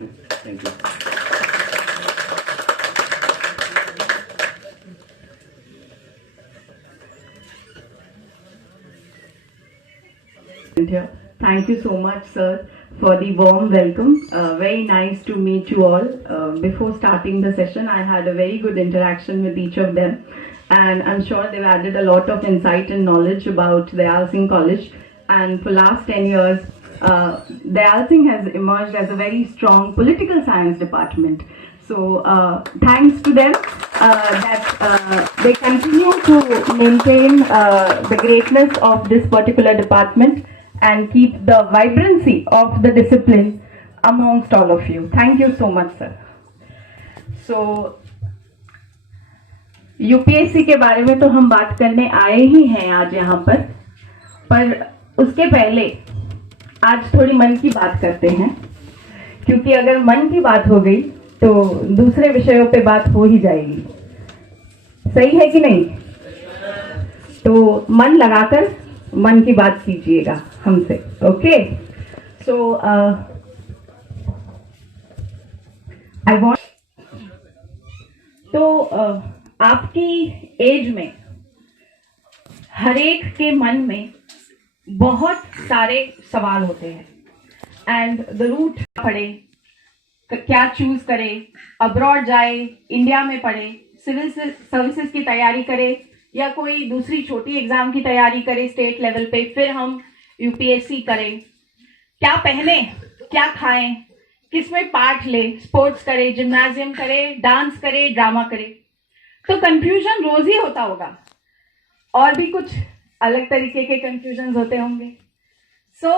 Thank you. Thank you so much, sir, for the warm welcome. Very nice to meet you all. Before starting the session, I had a very good interaction with each of them, and I'm sure they've added a lot of insight and knowledge about Dayal Singh College. And for last 10 years, Dayal Singh has emerged as a very strong political science department. So thanks to them that they continue to maintain the greatness of this particular department and keep the vibrancy of the discipline amongst all of you. Thank you so much, sir. So UPSC के बारे में तो हम बात करने आए ही हैं आज यहाँ पर उसके पहले आज थोड़ी मन की बात करते हैं, क्योंकि अगर मन की बात हो गई तो दूसरे विषयों पे बात हो ही जाएगी। सही है कि नहीं? तो मन लगाकर मन की बात कीजिएगा हमसे, ओके? सो आई वांट तो आपकी एज में हर एक के मन में बहुत सारे सवाल होते हैं, एंड द रूट पढ़े, क्या चूज करे, अब्रॉड जाए, इंडिया में पढ़े, सिविल सर्विसेज की तैयारी करे या कोई दूसरी छोटी एग्जाम की तैयारी करे स्टेट लेवल पे, फिर हम यूपीएससी करें, क्या पहने, क्या खाएं, किसमें पार्ट ले, स्पोर्ट्स करे, जिम्नाजियम करे, डांस करे, ड्रामा करे, तो कंफ्यूजन रोज ही होता होगा और भी कुछ अलग तरीके के कंफ्यूजन होते होंगे। So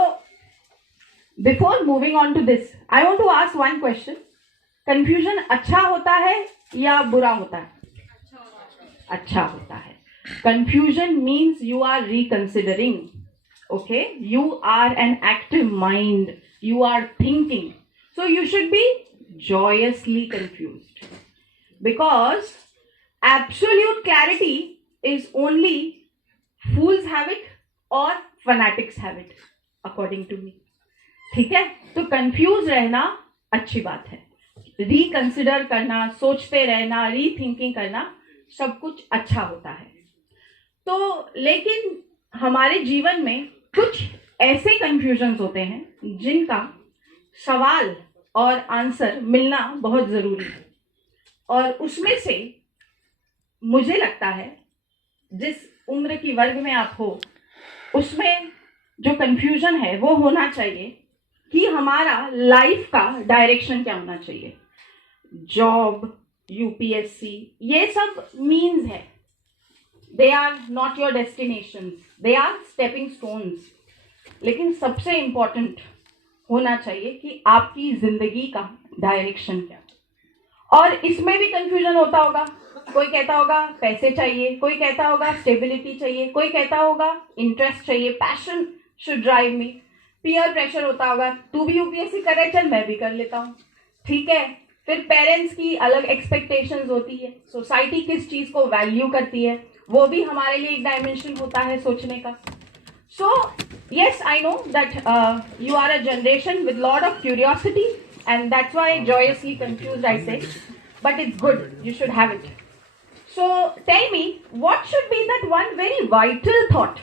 before moving on to this, I want to ask one question. Confusion अच्छा होता है या बुरा होता है? अच्छा होता है। Confusion means you are reconsidering, okay? You are an active mind, you are thinking, so you should be joyously confused, because absolute clarity is only fools have it or fanatics have it, according to me. ठीक है? तो confuse रहना अच्छी बात है, reconsider करना, सोचते रहना, रीथिंकिंग करना, सब कुछ अच्छा होता है। तो लेकिन हमारे जीवन में कुछ ऐसे कंफ्यूजन्स होते हैं जिनका सवाल और आंसर मिलना बहुत जरूरी है, और उसमें से मुझे लगता है जिस उम्र की वर्ग में आप हो उसमें जो कंफ्यूजन है वो होना चाहिए कि हमारा लाइफ का डायरेक्शन क्या होना चाहिए। जॉब, यूपीएससी, ये सब मीन्स है, they are not your destinations, they are stepping stones. लेकिन सबसे इंपॉर्टेंट होना चाहिए कि आपकी जिंदगी का डायरेक्शन क्या। और इसमें भी कंफ्यूजन होता होगा, कोई कहता होगा पैसे चाहिए, कोई कहता होगा स्टेबिलिटी चाहिए, कोई कहता होगा इंटरेस्ट चाहिए, passion should drive me, peer pressure होता होगा, तू भी यूपीएससी कर रहे, चल मैं भी कर लेता हूँ, ठीक है? फिर पेरेंट्स की अलग एक्सपेक्टेशंस होती है, सोसाइटी किस चीज को वैल्यू करती है वो भी हमारे लिए एक डायमेंशन होता है सोचने का। So yes, I know that you are a generation with lot of curiosity, and that's why joyously confused I say, but it's good, you should have it. So tell me, what should be that one very vital thought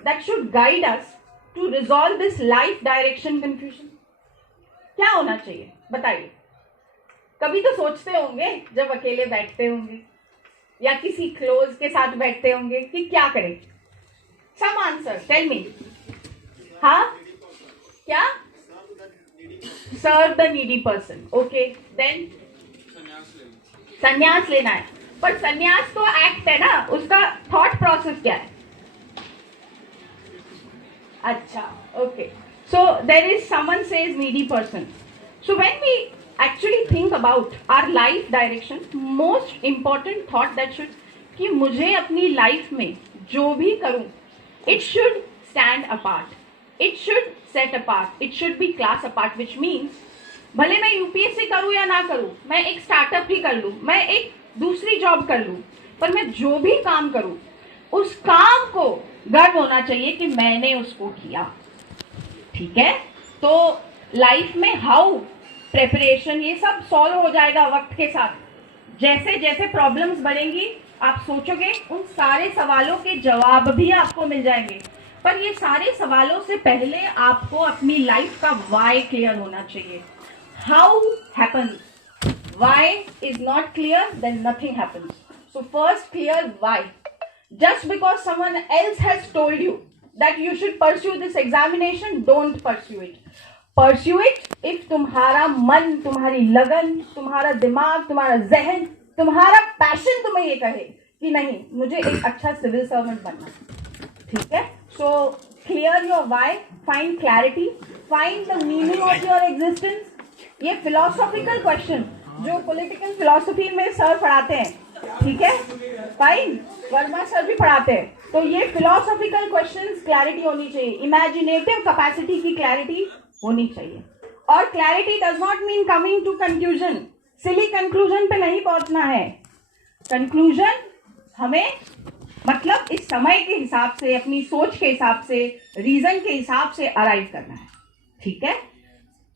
that should guide us to resolve this life direction confusion? क्या होना चाहिए बताइए। कभी तो सोचते होंगे जब अकेले बैठते होंगे या किसी क्लोज के साथ बैठते होंगे कि क्या करें। Some answer, tell me. हाँ? क्या? Serve the needy person. Okay, then? संन्यास लेना है, पर संन्यास तो एक्ट है ना, उसका थॉट प्रोसेस क्या है? अच्छा, okay. So there is someone says needy person. So when we actually think about our life direction, most important thought that should कि मुझे अपनी लाइफ में जो भी करूं, it should stand apart, it should set apart, it should be class apart, which means भले मैं UPSC करूं या ना करूं, मैं एक स्टार्टअप ही कर लूं, मैं एक दूसरी जॉब कर लूं, पर मैं जो भी काम करूं उस काम को गर्व होना चाहिए कि मैंने उसको किया, ठीक है? तो लाइफ में हाउ प्रेपरेशन, ये सब सॉल्व हो जाएगा वक्त के साथ। जैसे जैसे प्रॉब्लम्स बढ़ेंगी आप सोचोगे उन सारे सवालों के जवाब भी आपको मिल जाएंगे। पर ये सारे सवालों से पहले आपको अपनी लाइफ का वाई क्लियर होना चाहिए। How happens, why is not clear, then nothing happens. So first clear why. Just because someone else has told you that you should pursue this examination, don't pursue it. Pursue it if तुम्हारा मन, तुम्हारी लगन, तुम्हारा दिमाग, तुम्हारा जहन, तुम्हारा passion तुम्हें ये कहे कि नहीं मुझे एक अच्छा सिविल सर्वेंट बनना, ठीक है? So clear your why, find clarity, find the meaning of your existence. ये philosophical question जो पॉलिटिकल फिलॉसफी में सर पढ़ाते हैं, ठीक है, फाइन, वर्मा सर भी पढ़ाते हैं, तो ये फिलोसॉफिकल क्वेश्चंस क्लैरिटी होनी चाहिए, इमेजिनेटिव कैपेसिटी की क्लैरिटी होनी चाहिए। और clarity does not mean coming to conclusion, silly conclusion पे नहीं पहुंचना है। कंक्लूजन हमें मतलब इस समय के हिसाब से, अपनी सोच के हिसाब से, रीजन के हिसाब से अराइव करना है, ठीक है?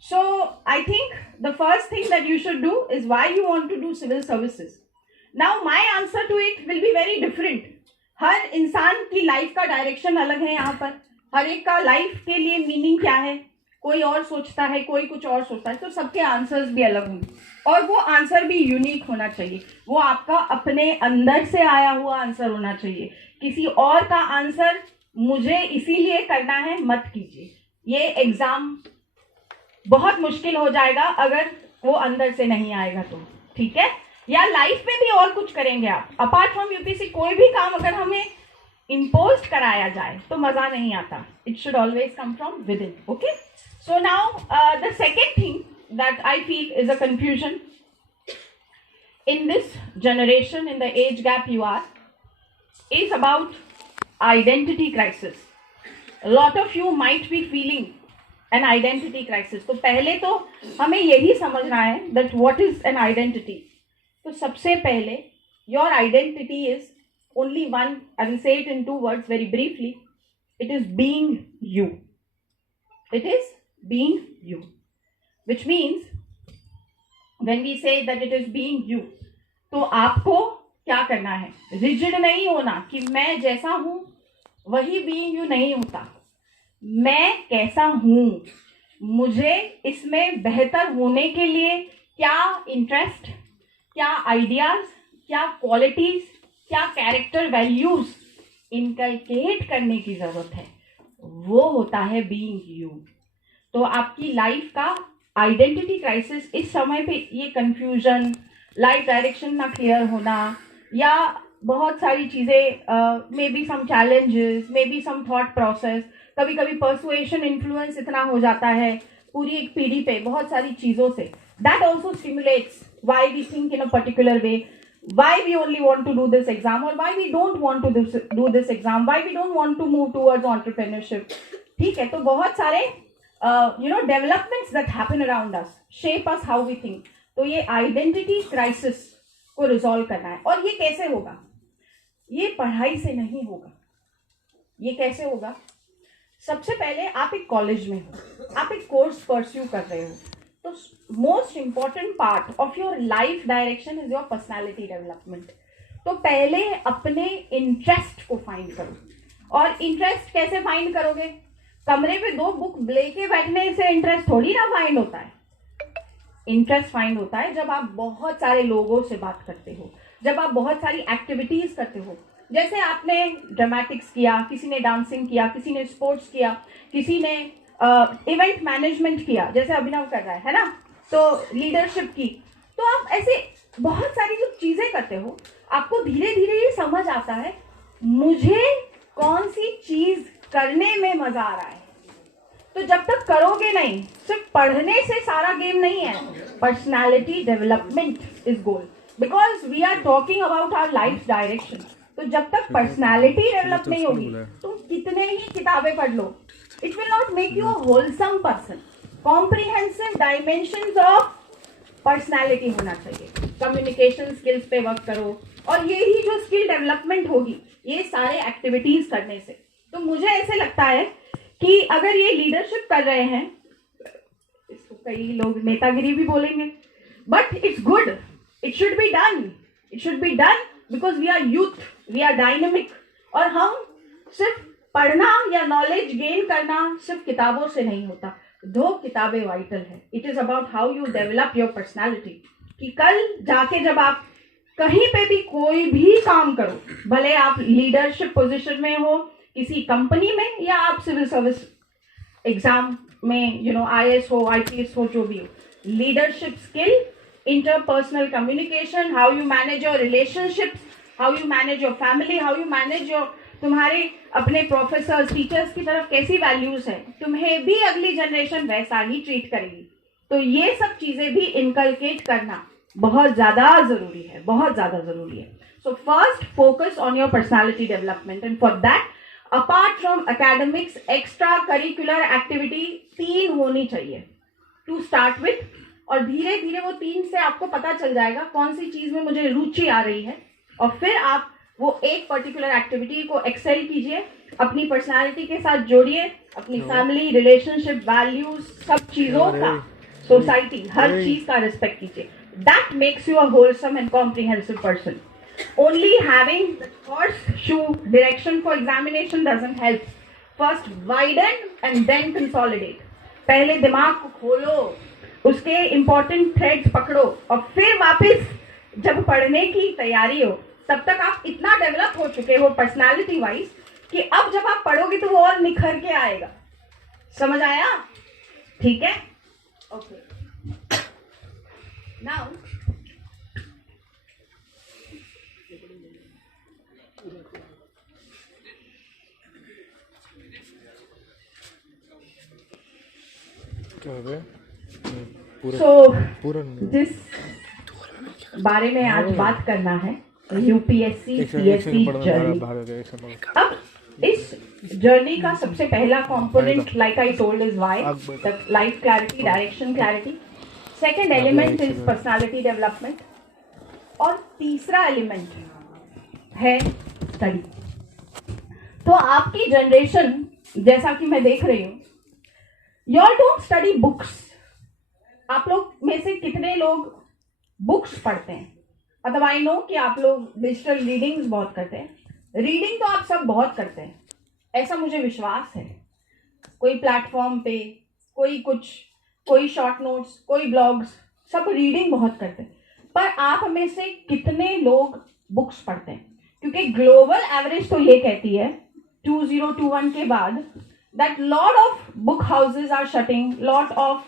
So I think the first thing that you should do is why you want to do civil services. Now my answer to it will be very different. हर इंसान की लाइफ का डायरेक्शन अलग है। यहाँ पर हर एक का लाइफ के लिए मीनिंग क्या है, कोई और सोचता है, कोई कुछ और सोचता है, तो सबके आंसर्स भी अलग होंगे और वो आंसर भी यूनिक होना चाहिए। वो आपका अपने अंदर से आया हुआ आंसर होना चाहिए। किसी और का आंसर मुझे इसीलिए करना है मत कीजिए। ये एग्जाम बहुत मुश्किल हो जाएगा अगर वो अंदर से नहीं आएगा तो, ठीक है? या लाइफ में भी और कुछ करेंगे आप, अपार्ट फ्रॉम यूपीएससी कोई भी काम अगर हमें इम्पोज कराया जाए तो मजा नहीं आता। It should always come from with in, okay? So now the second thing that I feel is a confusion in this generation, in the age gap you are, is about identity crisis. A lot of you might be feeling an identity crisis. तो पहले तो हमें यही समझना है that what is an identity. तो सबसे पहले your identity is only one. I will say it in 2 words very briefly. It is being you. It is being you, which means when we say that it is being you, तो आपको क्या करना है? Rigid नहीं होना कि मैं जैसा हूं वही बीइंग यू नहीं होता। मैं कैसा हूं, मुझे इसमें बेहतर होने के लिए क्या इंटरेस्ट, क्या आइडियाज, क्या क्वालिटीज, क्या कैरेक्टर वैल्यूज इनकलकेट करने की जरूरत है, वो होता है बीइंग यू। तो आपकी लाइफ का आइडेंटिटी क्राइसिस इस समय पे ये कंफ्यूजन, लाइफ डायरेक्शन ना क्लियर होना, या बहुत सारी चीज़ें, may be some challenges, may be some thought process, कभी कभी पर्सुएशन इन्फ्लुएंस इतना हो जाता है पूरी एक पीढ़ी पे बहुत सारी चीज़ों से, that also stimulates why we think in a particular way, why we only want to do this exam और why we don't want to do this exam, why we don't want to move towards entrepreneurship, ठीक है? तो बहुत सारे developments that happen around us shape us how we think. तो ये identity crisis को resolve करना है। और ये कैसे होगा? ये पढ़ाई से नहीं होगा। ये कैसे होगा? सबसे पहले आप एक कॉलेज में हो, आप एक कोर्स परस्यू कर रहे हो, तो most important part of your life direction is your personality development. तो पहले अपने इंटरेस्ट को फाइंड करो। और इंटरेस्ट कैसे फाइंड करोगे? कमरे पे 2 बुक लेके बैठने से इंटरेस्ट थोड़ी ना फाइंड होता है। इंटरेस्ट फाइंड होता है जब आप बहुत सारे लोगों से बात करते हो, जब आप बहुत सारी एक्टिविटीज करते हो। जैसे आपने ड्रामेटिक्स किया, किसी ने डांसिंग किया, किसी ने स्पोर्ट्स किया, किसी ने इवेंट मैनेजमेंट किया जैसे अभिनव कर रहा है ना, तो लीडरशिप की। तो आप ऐसे बहुत सारी जो चीजें करते हो, आपको धीरे धीरे ये समझ आता है मुझे कौन सी चीज करने में मजा आ रहा है। तो जब तक करोगे नहीं, सिर्फ पढ़ने से सारा गेम नहीं है। Personality development is goal, because we are talking about our life direction. तो जब तक पर्सनालिटी डेवलप नहीं होगी, तुम कितने ही किताबें पढ़ लो, it will not make you a wholesome person. Comprehensive dimensions of personality होना चाहिए। कम्युनिकेशन स्किल्स पे वर्क करो, और ये ही जो स्किल डेवलपमेंट होगी ये सारे एक्टिविटीज करने से। तो मुझे ऐसे लगता है कि अगर ये लीडरशिप कर रहे हैं, इसको कई लोग नेतागिरी भी बोलेंगे, but it's good, it should be done, it should be done because we are youth, we are dynamic. और हम सिर्फ पढ़ना या नॉलेज गेन करना सिर्फ किताबों से नहीं होता, दो किताबें वाइटल है। It is about how you develop your personality, कि कल जाके जब आप कहीं पे भी कोई भी काम करो, भले आप लीडरशिप पोजीशन में हो किसी कंपनी में, या आप सिविल सर्विस एग्जाम में IAS हो, IPS हो, जो भी हो, leadership skill, interpersonal communication, how you manage your relationships, how you manage your family, how you manage your, तुम्हारे अपने प्रोफेसर्स टीचर्स की तरफ कैसी वैल्यूज है, तुम्हें भी अगली जनरेशन वैसा ही ट्रीट करेगी। तो ये सब चीजें भी इनकलकेट करना बहुत ज्यादा जरूरी है, बहुत ज्यादा जरूरी है। So first focus on your personality development, and for that apart from academics extra curricular activity 3 होनी चाहिए टू स्टार्ट विथ। और धीरे धीरे वो 3 से आपको पता चल जाएगा कौन सी चीज में मुझे रुचि आ रही है, और फिर आप वो एक पर्टिकुलर एक्टिविटी को एक्सेल कीजिए, अपनी पर्सनालिटी के साथ जोड़िए, अपनी फैमिली, रिलेशनशिप, वैल्यूज, सब चीजों का, सोसाइटी, हर चीज का रिस्पेक्ट कीजिए। That makes you a wholesome and comprehensive person. Only having the horseshoe direction for examination doesn't help. First widen and then consolidate. पहले दिमाग को खोलो, उसके important threads पकड़ो, और फिर वापस जब पढ़ने की तैयारी हो, तब तक आप इतना डेवलप हो चुके हो पर्सनालिटी वाइज कि अब जब आप पढ़ोगे तो वो और निखर के आएगा। समझ आया? ठीक है? ओके। नाउ जिस बारे में आज बात करना है, यूपीएससी सीएससी जर्नी। अब इस जर्नी का सबसे पहला component, like I told, is why, the life clarity, direction clarity. Second element is personality development, और तीसरा एलिमेंट है स्टडी। तो आपकी जनरेशन, जैसा कि मैं देख रही हूं, you all don't study books. आप लोग में से कितने लोग बुक्स पढ़ते हैं? मतलब आई नो कि आप लोग डिजिटल रीडिंग्स बहुत करते हैं। रीडिंग तो आप सब बहुत करते हैं, ऐसा मुझे विश्वास है। कोई प्लेटफॉर्म पे, कोई कुछ, कोई शॉर्ट नोट्स, कोई ब्लॉग्स, सब रीडिंग बहुत करते हैं। पर आप में से कितने लोग बुक्स पढ़ते हैं? क्योंकि ग्लोबल एवरेज तो ये कहती है 2021 के बाद that lot of book houses are shutting, lot of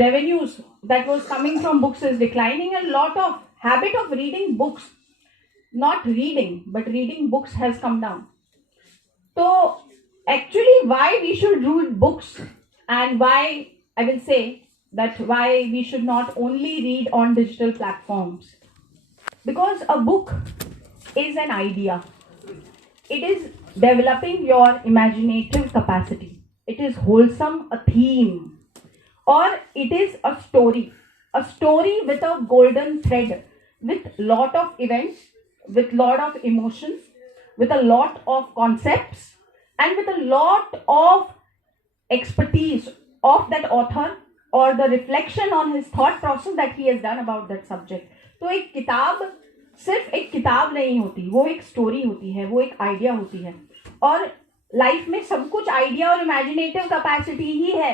revenues that was coming from books is declining, and lot of habit of reading books, not reading but reading books, has come down. So actually why we should read books, and why I will say that why we should not only read on digital platforms, because a book is an idea, it is developing your imaginative capacity, it is wholesome, a theme, or it is a story with a golden thread, with lot of events, with lot of emotions, with a lot of concepts, and with a lot of expertise of that author, or the reflection on his thought process that he has done about that subject. तो एक किताब सिर्फ एक किताब नहीं होती, वो एक स्टोरी होती है, वो एक आइडिया होती है। और लाइफ में सब कुछ आइडिया और इमेजिनेटिव कैपेसिटी ही है।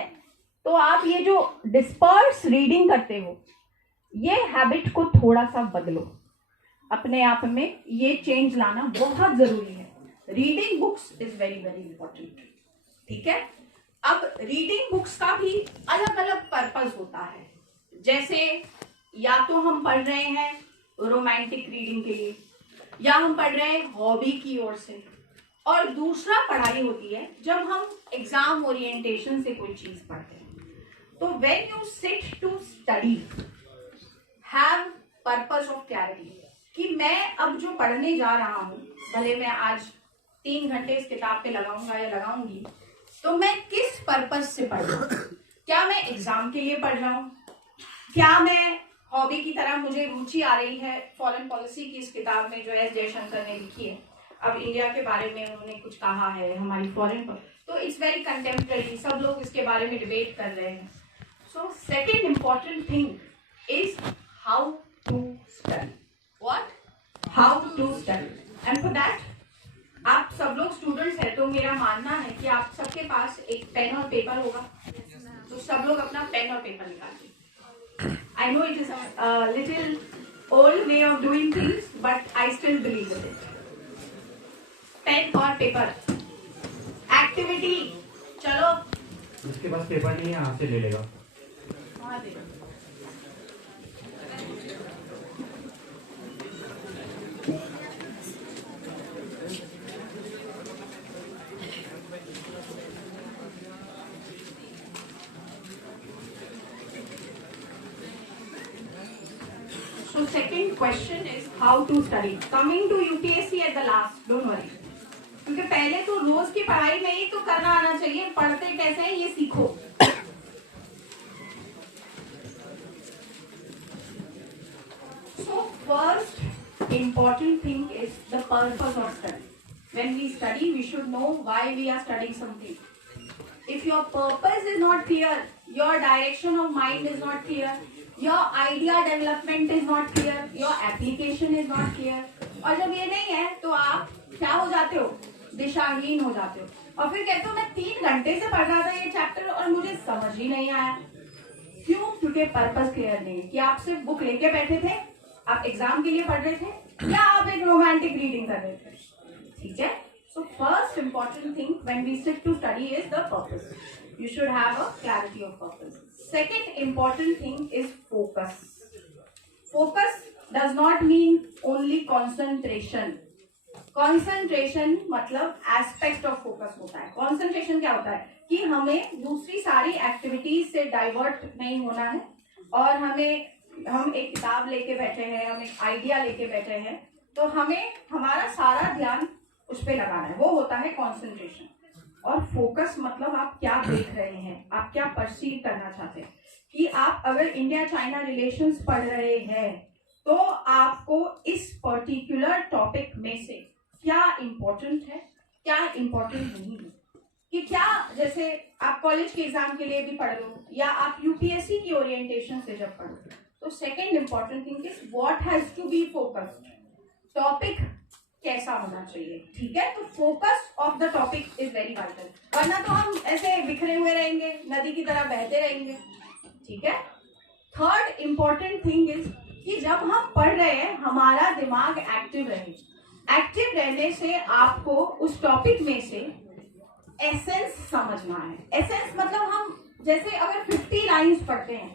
तो आप ये जो डिस्पर्स रीडिंग करते हो, ये हैबिट को थोड़ा सा बदलो, अपने आप में ये चेंज लाना बहुत जरूरी है। Reading books is very very important. ठीक है? अब रीडिंग बुक्स का भी अलग अलग पर्पस होता है। जैसे या तो हम पढ़ रहे हैं रोमांटिक रीडिंग के लिए, या हम पढ़ रहे हैं हॉबी की ओर से, और दूसरा पढ़ाई होती है जब हम एग्जाम ओरिएंटेशन से कोई चीज पढ़ते हैं। तो when you sit to study, have purpose of clarity, कि मैं अब जो पढ़ने जा रहा हूं, भले मैं आज 3 घंटे इस किताब पे लगाऊंगा या लगाऊंगी, तो मैं किस पर्पस से पढ़ रहा हूं? क्या मैं एग्जाम के लिए पढ़ रहा हूं? क्या मैं हॉबी की तरह, मुझे रुचि आ रही है फॉरेन पॉलिसी की इस किताब में जो एस जयशंकर ने लिखी है, अब इंडिया के बारे में उन्होंने कुछ कहा है, हमारी फॉरेन, तो इट्स वेरी कंटेम्प्रेरी, सब लोग इसके बारे में डिबेट कर रहे हैं. So second important thing is how to study. What? How to study. And for that आप सब लोग स्टूडेंट्स हैं, तो मेरा मानना है कि आप सबके पास एक पेन और पेपर होगा. तो सब लोग अपना पेन और पेपर निकालिए. I know it is little old way of doing things, but I still believe in it. Pen और पेपर. एक्टिविटी. चलो. उसके पास पेपर नहीं है, आपसे ले लेगा. हाँ दे. So second question is how to study. Coming to UPSC at the last, don't worry. क्योंकि पहले तो रोज की पढ़ाई में ही तो करना आना चाहिए. पढ़ते कैसे हैं ये सीखो. So first important thing is the purpose of study. When we study, we should know why we are studying something. If your purpose is not clear, your direction of mind is not clear, your idea development is not clear, your application is not clear, और जब ये नहीं है तो आप क्या हो जाते हो? दिशाहीन हो जाते हो. और फिर कहते हो मैं 3 घंटे से पढ़ रहा था ये चैप्टर और मुझे समझ ही नहीं आया. क्यों? क्योंकि पर्पस क्लियर नहीं है. कि आप सिर्फ बुक लेके बैठे थे, आप एग्जाम के लिए पढ़ रहे थे, या आप एक रोमांटिक रीडिंग कर रहे थे. ठीक है. So first important thing when we sit to study is the purpose. You should have a clarity of purpose. Second important thing is focus. Focus does not mean only concentration. Concentration मतलब aspect of focus होता है. Concentration क्या होता है? कि हमें दूसरी सारी एक्टिविटीज से डाइवर्ट नहीं होना है और हम एक किताब लेके बैठे हैं, हम एक आइडिया लेके बैठे हैं, तो हमें हमारा सारा ध्यान उस पर लगाना है. वो होता है कॉन्सेंट्रेशन. और फोकस मतलब आप क्या देख रहे हैं, आप क्या परसीव करना चाहते हैं. कि आप अगर इंडिया चाइना रिलेशंस पढ़ रहे हैं तो आपको इस पर्टिकुलर टॉपिक में से क्या इम्पोर्टेंट है, क्या इम्पोर्टेंट नहीं है. कि क्या, जैसे आप कॉलेज के एग्जाम के लिए भी पढ़ लो या आप यूपीएससी की ओरिएंटेशन से जब पढ़ो, तो second important thing is what has to be focused. Topic कैसा होना चाहिए. ठीक है. तो focus of the topic is very vital. वरना तो हम ऐसे बिखरे हुए रहेंगे, नदी की तरह बहते रहेंगे. ठीक है. थर्ड इम्पोर्टेंट थिंग इज कि जब हम पढ़ रहे हैं हमारा दिमाग एक्टिव रहे. एक्टिव रहने से आपको उस टॉपिक में से एसेंस समझना है. एसेंस मतलब हम जैसे अगर 50 लाइन्स पढ़ते हैं,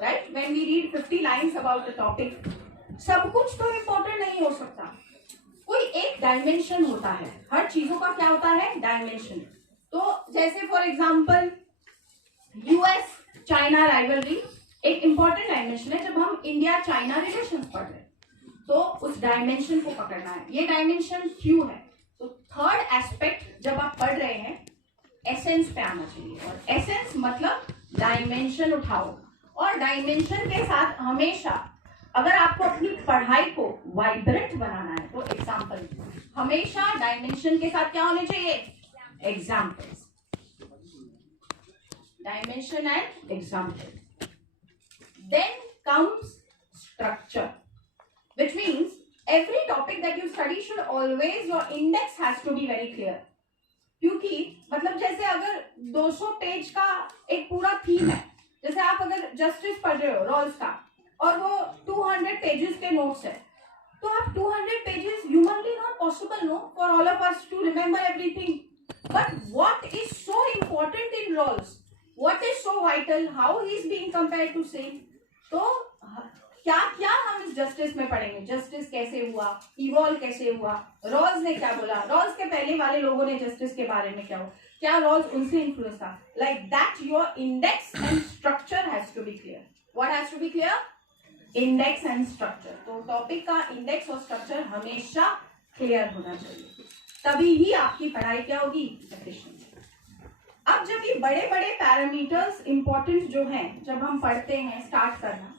right, when we read 50 lines about the topic, सब कुछ तो इम्पोर्टेंट नहीं हो सकता. कोई एक डायमेंशन होता है. हर चीजों का क्या होता है? डायमेंशन. तो जैसे for example US China rivalry एक इंपॉर्टेंट डायमेंशन है. जब हम इंडिया चाइना रिलेशंस पढ़ रहे हैं तो उस डायमेंशन को पकड़ना है. ये डायमेंशन क्यों है? तो थर्ड एस्पेक्ट जब आप पढ़ रहे हैं एसेंस पे आना चाहिए. और एसेंस मतलब डायमेंशन उठाओ. और डायमेंशन के साथ हमेशा अगर आपको अपनी पढ़ाई को वाइब्रेंट बनाना है तो एग्जाम्पल, हमेशा डायमेंशन के साथ क्या होने चाहिए? Examples. Dimension and example. Then comes structure, which means every topic that you study should always, your index has to be very clear. क्योंकि मतलब जैसे अगर 200 पेज का एक पूरा थीम है, जैसे आप अगर जस्टिस पढ़ रहे हो रॉल्स का और वो 200 पेजेस के नोट्स है, तो आप 200 pages humanly not possible, no, for all of us to remember everything. But what is so important in roles? What is so vital? How he is being compared to same? तो क्या क्या हम इस justice में पढ़ेंगे. Justice कैसे हुआ, evolve कैसे हुआ, रॉल्स ने क्या बोला, रॉल्स के पहले वाले लोगों ने जस्टिस के बारे में क्या हुआ, क्या रॉल्स उनसे इन्फ्लुएंस था. Like that your index and structure has to be clear. What has to be clear? Index and structure. तो टॉपिक का इंडेक्स और स्ट्रक्चर हमेशा क्लियर होना चाहिए, तभी ही आपकी पढ़ाई क्या होगी? एफिशिएंट. अब जब ये बड़े बड़े पैरामीटर्स इंपॉर्टेंट जो हैं, जब हम पढ़ते हैं स्टार्ट करना,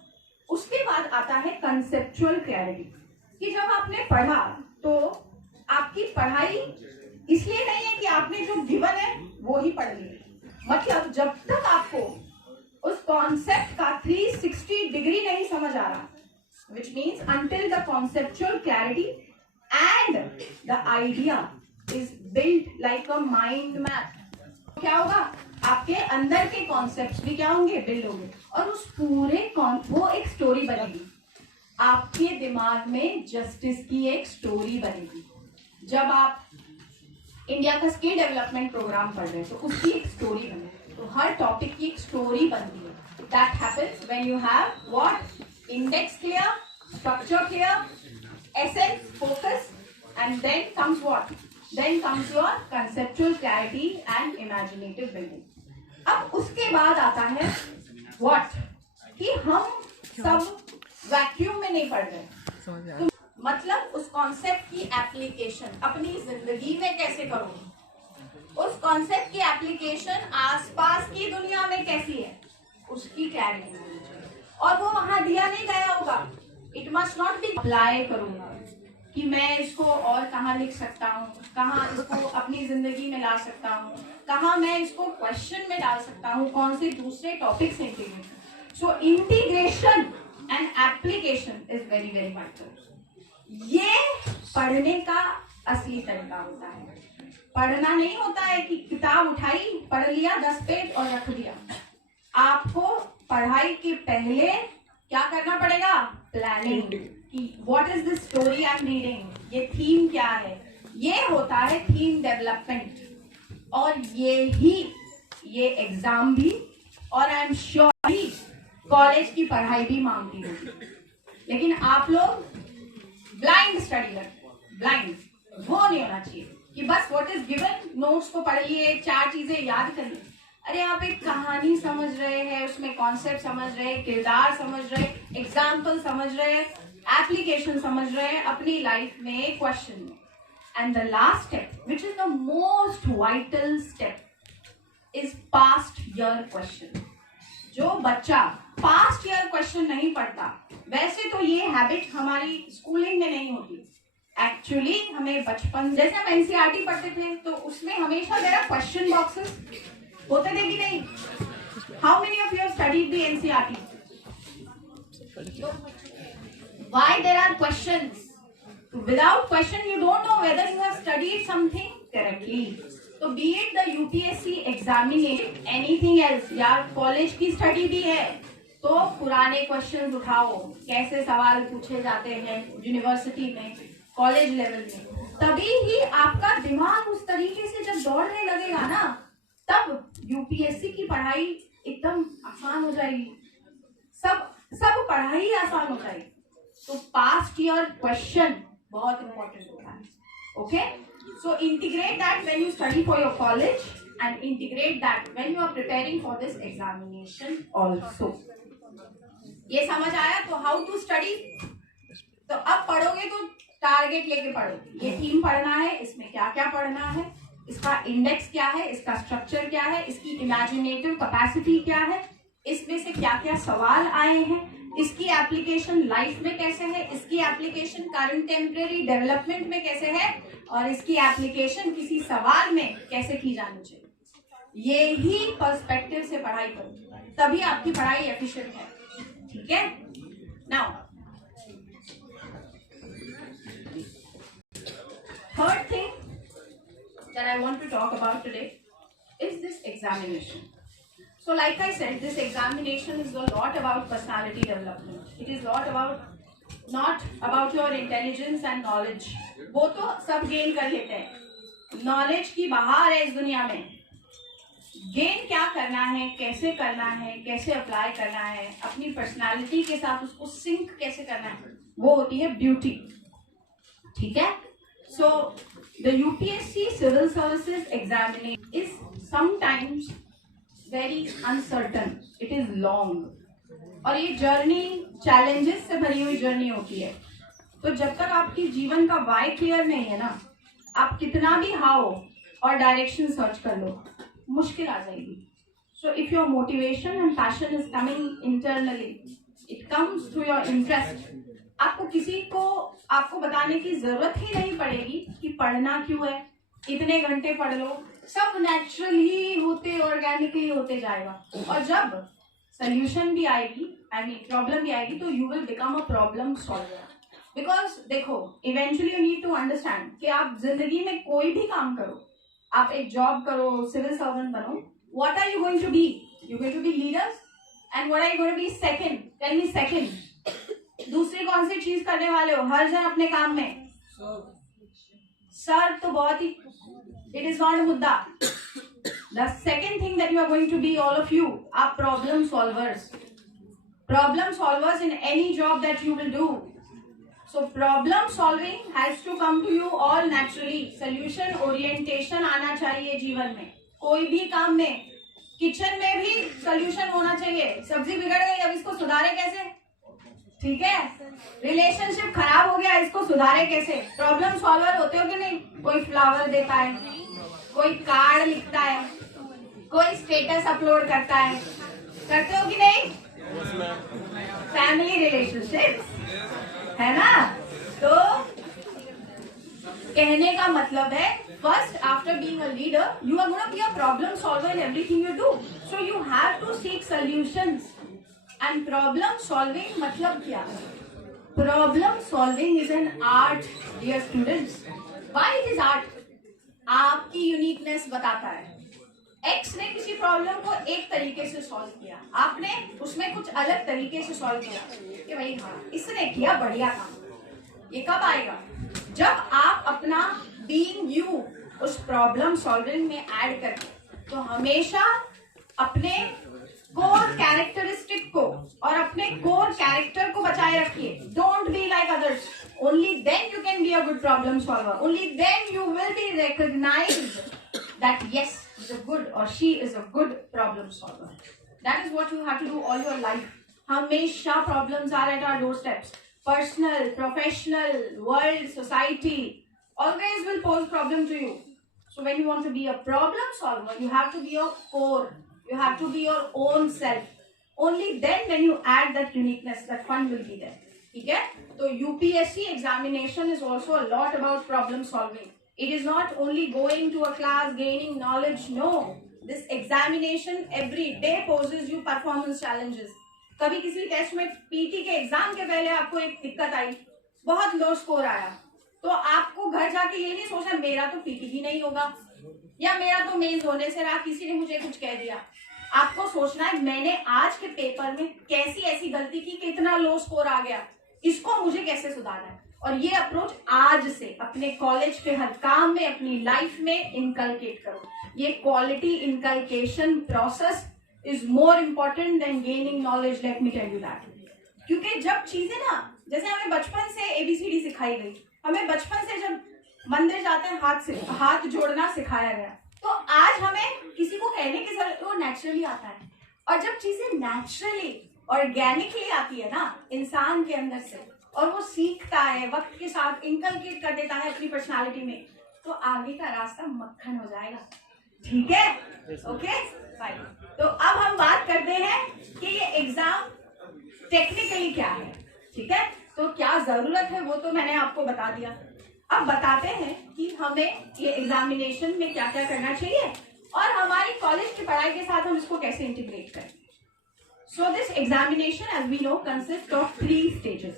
उसके बाद आता है कंसेप्चुअल क्लैरिटी. कि जब आपने पढ़ा तो आपकी पढ़ाई इसलिए नहीं है कि आपने जो गिवन है वो ही पढ़ लिया। मतलब जब तक आपको उस कॉन्सेप्ट का 360 डिग्री नहीं समझ आ रहा, which means until the conceptual clarity and the idea is built like a mind map, क्या होगा, आपके अंदर के कॉन्सेप्ट्स भी क्या होंगे, बिल्ड होंगे, और उस पूरे वो एक स्टोरी बनेगी आपके दिमाग में। जस्टिस की एक स्टोरी बनेगी। जब आप इंडिया का स्किल डेवलपमेंट प्रोग्राम पढ़ रहे हैं तो उसकी एक स्टोरी बने, तो हर टॉपिक की एक स्टोरी बनती है। That happens when you have what, index clear, structure clear, essence focus, and then comes what? Then comes your conceptual clarity and imaginative building. अब उसके बाद आता है what? कि हम सब वैक्यूम में नहीं पढ़ रहे, तो मतलब उस कॉन्सेप्ट की एप्लीकेशन अपनी जिंदगी में कैसे करोगे, उस कॉन्सेप्ट की एप्लीकेशन आसपास की दुनिया में कैसी है, उसकी क्लैरिटी होनी चाहिए। और वो वहां दिया नहीं गया होगा। It must not be apply करूंगा कि मैं इसको और कहाँ लिख सकता हूँ, कहाँ इसको अपनी जिंदगी में ला सकता हूँ, कहाँ मैं इसको क्वेश्चन में डाल सकता हूँ, कौन से दूसरे टॉपिक से integration. So integration and application is very very vital. ये पढ़ने का असली तरीका होता है। पढ़ना नहीं होता है कि किताब उठाई, पढ़ लिया 10 पेज और रख दिया। आपको पढ़ाई के पहले क्या करना पड़ेगा, प्लानिंग, कि what is the story I am reading, ये थीम क्या है। ये होता है थीम डेवलपमेंट, और ये एग्जाम भी और आई एम श्योर ही कॉलेज की पढ़ाई भी मांगती होगी। लेकिन आप लोग ब्लाइंड स्टडी करते हो, ब्लाइंड, वो नहीं होना चाहिए कि बस व्हाट इज गिवन, नोट्स को पढ़ लिए, 4 चीजें याद कर ली। अरे आप एक कहानी समझ रहे हैं, उसमें कॉन्सेप्ट समझ रहे हैं, किरदार समझ रहे हैं, एग्जाम्पल समझ रहे हैं, एप्लीकेशन समझ रहे हैं अपनी लाइफ में, क्वेश्चन में। And the last step which is the most vital step is past year question. जो बच्चा पास्ट ईयर क्वेश्चन नहीं पढ़ता, वैसे तो ये हैबिट हमारी स्कूलिंग में नहीं होती। एक्चुअली हमें बचपन, जैसे हम एनसीईआरटी पढ़ते थे तो उसमें हमेशा जरा क्वेश्चन बॉक्सेस होते थे कि नहीं। How many of you have studied the NCERT? Why there are questions? Without question you don't know whether you have studied something correctly. तो be it the UPSC examination, anything else, यार college की study भी है तो पुराने questions उठाओ, कैसे सवाल पूछे जाते हैं यूनिवर्सिटी में, कॉलेज लेवल में। तभी ही आपका दिमाग उस तरीके से जब दौड़ने लगेगा ना, तब यूपीएससी की पढ़ाई एकदम आसान हो जाएगी, सब पढ़ाई आसान हो जाएगी। तो पास्ट ईयर क्वेश्चन बहुत इंपॉर्टेंट होता है। Okay, so integrate that when you study for your college and integrate that when you are preparing for this examination also. ये समझ आया? तो हाउ टू स्टडी, तो अब पढ़ोगे तो टारगेट लेके पढ़ो। ये थीम पढ़ना है, इसमें क्या क्या पढ़ना है, इसका इंडेक्स क्या है, इसका स्ट्रक्चर क्या है, इसकी इमेजिनेटिव कैपेसिटी क्या है, इसमें से क्या क्या सवाल आए हैं, इसकी एप्लीकेशन लाइफ में कैसे है, इसकी एप्लीकेशन करंट टेम्परेरी डेवलपमेंट में कैसे है, और इसकी एप्लीकेशन किसी सवाल में कैसे की जानी चाहिए। ये ही पर्सपेक्टिव से पढ़ाई करो, तभी आपकी पढ़ाई एफिशिएंट है। ठीक है? Now third thing that I want to talk about today is this examination. So like I said, this examination is a lot about personality development. It is not about your intelligence and knowledge. वो तो सब gain कर लेते हैं, knowledge की बहार है इस दुनिया में। गेन क्या करना है, कैसे करना है, कैसे अप्लाई करना है, अपनी पर्सनालिटी के साथ उसको सिंक कैसे करना है, वो होती है ब्यूटी। ठीक है? So the UPSC Civil Services examination is sometimes very uncertain. It is long. और ये जर्नी चैलेंजेस से भरी हुई जर्नी होती है। तो जब तक आपकी जीवन का वाई क्लियर नहीं है ना, आप कितना भी हाउ और डायरेक्शन सर्च कर लो, मुश्किल आ जाएगी। So if your motivation and passion is coming internally, it comes through your interest. आपको किसी को आपको बताने की जरूरत ही नहीं पड़ेगी कि पढ़ना क्यों है, इतने घंटे पढ़ लो, सब नेचुरली होते ऑर्गेनिकली होते जाएगा। और जब सोल्यूशन भी आएगी, आई मीन प्रॉब्लम भी आएगी, तो you will become a problem solver. Because देखो, eventually you need to understand कि आप जिंदगी में कोई भी काम करो, आप एक जॉब करो, सिविल सर्वेंट बनो, what are you going to be? You going to be leaders and what are you going to be second? Tell me second. दूसरी कौन सी चीज करने वाले हो हर जन अपने काम में? सर तो बहुत ही, इट इज नॉट मुद्दा। The second thing that you are going to be, all of you are problem solvers. Problem solvers in any job that you will do. So problem solving has to come to you all naturally. Solution orientation आना चाहिए जीवन में, कोई भी काम में। Kitchen में भी सोल्यूशन होना चाहिए। सब्जी बिगड़ गई, अब इसको सुधारे कैसे? ठीक है, रिलेशनशिप खराब हो गया, इसको सुधारे कैसे? प्रॉब्लम सॉल्वर होते हो कि नहीं? कोई फ्लावर देता है, कोई कार्ड लिखता है, कोई स्टेटस अपलोड करता है, करते हो कि नहीं? फैमिली रिलेशनशिप है ना? तो कहने का मतलब है, first after being a leader you are gonna be a problem solver in everything you do. So you have to seek solutions. And problem solving मतलब क्या? Problem solving is an art dear students. Why it is art? आपकी uniqueness बताता है। X ने किसी problem को एक तरीके से सॉल्व किया, आपने उसमें कुछ अलग तरीके से सॉल्व किया कि भाई हाँ इसने किया बढ़िया काम। ये कब आएगा? जब आप अपना बीइंग यू उस प्रॉब्लम सॉल्विंग में ऐड करके। तो हमेशा अपने कोर कैरेक्टरिस्टिक को और अपने कोर कैरेक्टर को बचाए रखिए। Don't be like others. Only then you can be a good problem solver. Only then you will be recognized that yes, is a good or she is a good problem solver. That is what you have to do all your life. हमेशा problems are at our doorsteps. Personal, professional, world, society always will pose problem to you. So when you want to be a problem solver, you have to be your core. You have to be your own self. Only then when you add that uniqueness, that fun will be there. ठीक है? तो UPSC examination is also a lot about problem solving. It is not only going to a class, gaining knowledge. No. This examination every day poses you performance challenges. कभी किसी test में PT के exam के पहले आपको एक दिक्कत आई, बहुत लो स्कोर आया, तो आपको घर जाके ये नहीं सोचना मेरा तो पीटी ही नहीं होगा या मेरा तो मेंस होने से रहा, किसी ने मुझे कुछ कह दिया। आपको सोचना है मैंने आज के पेपर में कैसी ऐसी गलती की कि इतना लो स्कोर आ गया, इसको मुझे कैसे सुधारना है। और ये अप्रोच आज से अपने कॉलेज के हर काम में, अपनी लाइफ में इनकलकेट करो। ये quality inculcation process is more important than gaining knowledge, let me tell you that. क्योंकि जब चीजें ना, जैसे हमें बचपन से ABCD सिखाई गई, हमें बचपन से जब मंदिर जाते हैं हाथ जोड़ना सिखाया गया, तो आज हमें किसी को कहने की जरूरत, वो नेचुरली आता है। और जब चीजें नेचुरली ऑर्गेनिकली आती है ना इंसान के अंदर से, और वो सीखता है, वक्त के साथ इंकलकेट कर देता है अपनी पर्सनालिटी में, तो आगे का रास्ता मक्खन हो जाएगा। ठीक है? Okay fine. तो अब हम बात करते हैं कि ये एग्जाम टेक्निकली क्या है। ठीक है, तो क्या जरूरत है वो तो मैंने आपको बता दिया। अब बताते हैं कि हमें ये एग्जामिनेशन में क्या क्या करना चाहिए और हमारी कॉलेज की पढ़ाई के साथ हम इसको कैसे इंटीग्रेट करें। So this examination as we know consist of 3 stages,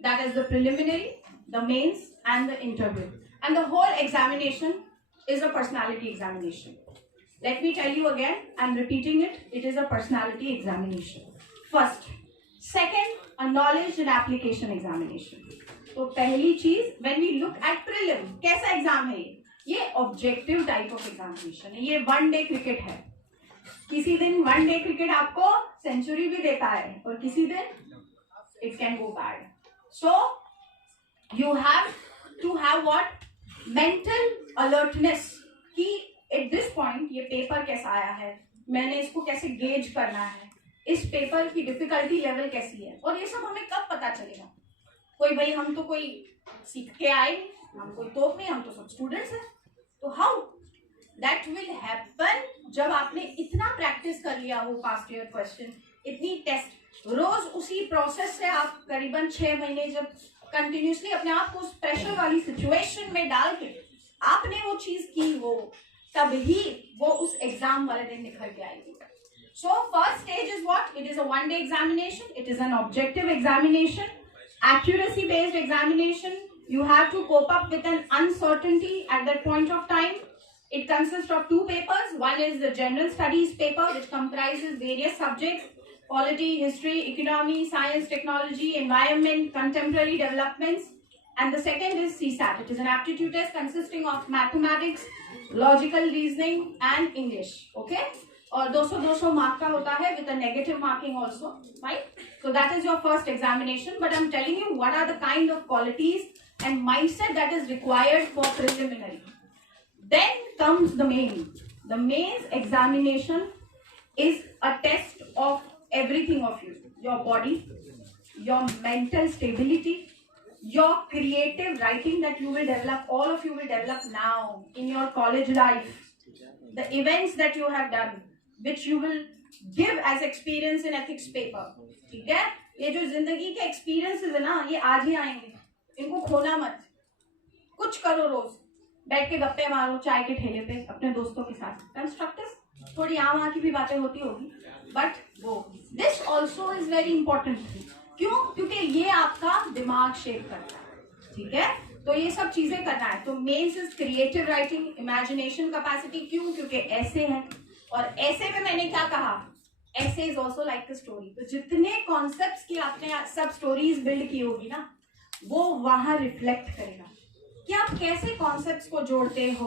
that is the preliminary, the mains and the interview, and the whole examination is a personality examination. Let me tell you again, I'm repeating it, it is a personality examination. First. Second, a knowledge and application examination. तो पहली चीज, when we look at prelim, कैसा exam है ये objective type of examination है। ये 1 day cricket है। किसी दिन 1 day क्रिकेट आपको सेंचुरी भी देता है और किसी दिन it can go bad. So you have to have what? Mental alertness कि at this point ये पेपर कैसा आया है, मैंने इसको कैसे गेज करना है, इस पेपर की डिफिकल्टी लेवल कैसी है, और ये सब हमें कब पता चलेगा। कोई भाई हम तो कोई सीख के आए, हम कोई तोप नहीं, हम तो सब स्टूडेंट्स हैं। तो हाउ दैट विल हैपन जब आपने इतना प्रैक्टिस कर लिया हो, पास्ट ईयर क्वेश्चन, इतनी टेस्ट, रोज उसी प्रोसेस से आप करीबन 6 महीने जब कंटिन्यूसली अपने आप को उस प्रेशर वाली सिचुएशन में डाल के आपने वो चीज की हो, तभी वो उस एग्जाम वाले दिन निकल के आएगी. So first stage is what? It is a one-day examination. It is an objective examination, accuracy-based examination. You have to cope up with an uncertainty at that point of time. It consists of two papers. One is the general studies paper, which comprises various subjects: polity, history, economy, science, technology, environment, contemporary developments. And the second is CSAT. It is an aptitude test consisting of mathematics, logical reasoning, and English. Okay? और 200 mark का होता है with a negative marking also, right? So that is your first examination. But I'm telling you what are the kind of qualities and mindset that is required for preliminary. Then comes the main. The mains examination is a test of everything of you: your body, your mental stability, your creative writing that you will develop. All of you will develop now in your college life. The events that you have done, which you will give as experience in ethics paper. ठीक है? ये जो जिंदगी के experiences है ना, ये आज ही आएंगे. इनको खोना मत. कुछ करो रोज. बैठ के गप्पे मारो चाय के ठेले पे अपने दोस्तों के साथ. Constructive. थोड़ी यहाँ वहाँ की भी बातें होती होगी. But वो this also is very important. क्यों? क्योंकि ये आपका दिमाग शेप करता है. ठीक है? तो ये सब चीजें करना है. तो mains is creative writing, imagination capacity. क्यों? क्योंकि ऐसे है. और ऐसे में मैंने क्या कहा? ऐसे is also like the story. तो जितने कॉन्सेप्ट्स की आपने सब स्टोरीज बिल्ड की होगी ना, वो वहां रिफ्लेक्ट करेगा कि आप कैसे कॉन्सेप्ट्स को जोड़ते हो.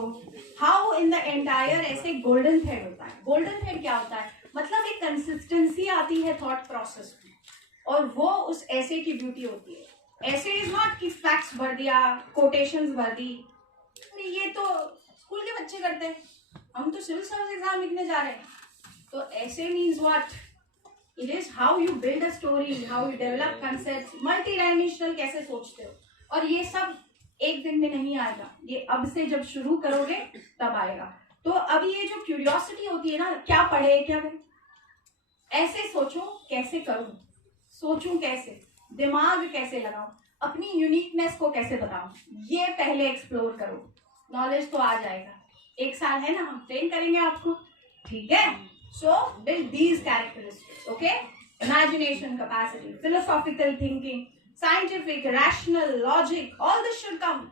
हाउ इन द एंटायर ऐसे गोल्डन थ्रेड होता है. गोल्डन थ्रेड क्या होता है? मतलब एक कंसिस्टेंसी आती है थॉट प्रोसेस में, और वो उस ऐसे की ब्यूटी होती है. ऐसे इज नॉट कि फैक्ट्स भर दिया, कोटेशंस भर दी. ये तो स्कूल के बच्चे करते हैं, हम तो सिविल सर्विस एग्जाम लिखने जा रहे हैं. तो ऐसे means what? It is how you build a story, how you develop concept, multi dimensional कैसे सोचते हो. और ये सब एक दिन में नहीं आएगा. ये अब से जब शुरू करोगे तब आएगा. तो अब ये जो क्यूरियोसिटी होती है ना, क्या पढ़े क्या करें, ऐसे सोचो कैसे करूं, सोचूं कैसे, दिमाग कैसे लगाऊं, अपनी यूनिकनेस को कैसे बताऊं, ये पहले एक्सप्लोर करो. नॉलेज तो आ जाएगा. 1 साल है ना, हम ट्रेन करेंगे आपको. ठीक है? सो build these characteristics. Okay? Imagination capacity, philosophical thinking, scientific, rational, logic, all this should come.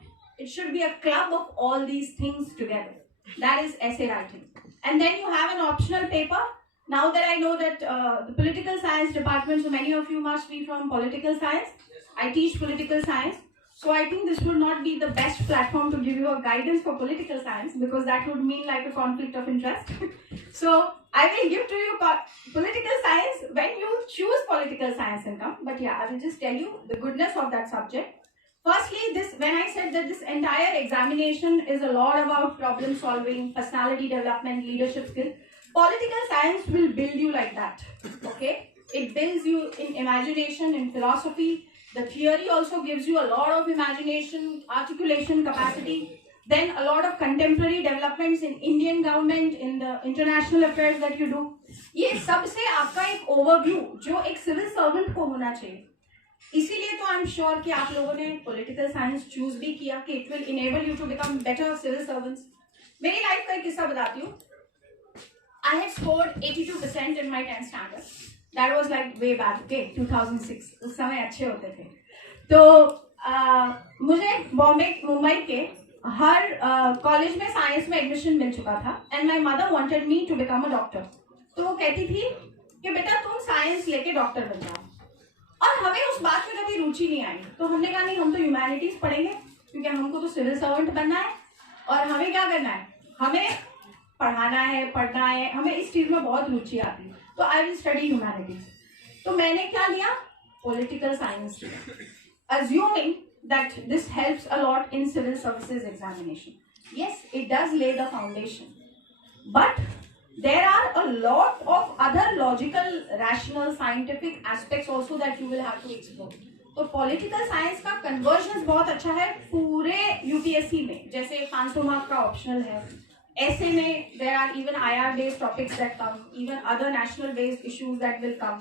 It should be a club of all these things together. That is essay writing. And then you have an optional paper. Now that I know that the political science department, so many of you must be from political science. I teach political science. So I think this would not be the best platform to give you a guidance for political science, because that would mean like a conflict of interest. So I will give to you political science when you choose political science and come. But yeah, I will just tell you the goodness of that subject. Firstly, when I said that this entire examination is a lot about problem solving, personality development, leadership skills, political science will build you like that. Okay? It builds you in imagination, in philosophy. The theory also gives you a lot of imagination, articulation capacity. Then a lot of contemporary developments in Indian government, in the international affairs that you do. ये सबसे आपका एक overview जो एक civil servant को होना चाहिए. इसीलिए तो आई एम श्योर कि आप लोगों ने पॉलिटिकल साइंस चूज भी किया कि it will enable you to become better civil servants. मेरी लाइफ का एक किस्सा बताती हूँ. I had scored 82% in my 10th standard. That was like way back, okay, 2006. उस समय अच्छे होते थे. तो मुझे मुंबई के हर कॉलेज में साइंस में एडमिशन मिल चुका था. And my mother wanted me to become a doctor. तो वो कहती थी कि बेटा तुम साइंस लेके डॉक्टर बन जाओ. और हमें उस बात में कभी रुचि नहीं आई. तो हमने कहा नहीं, हम तो ह्यूमैनिटीज पढ़ेंगे, क्योंकि हमको तो सिविल सर्वेंट बनना है. और हमें क्या करना है? हमें पढ़ाना है, पढ़ना है. हमें इस चीज में बहुत रुचि आती है. तो आई विल स्टडी ह्यूमैनिटीज. तो मैंने क्या लिया? पॉलिटिकल साइंस लिया, assuming that this helps a lot in civil services examination. Yes, it does lay the foundation, but there are a lot of other logical, rational, scientific aspects also that you will have to explore. तो political science का conversion बहुत अच्छा है पूरे UPSC में. जैसे 500 mark का optional है. ऐसे में there are even IR based topics that come, even other national based issues that will come.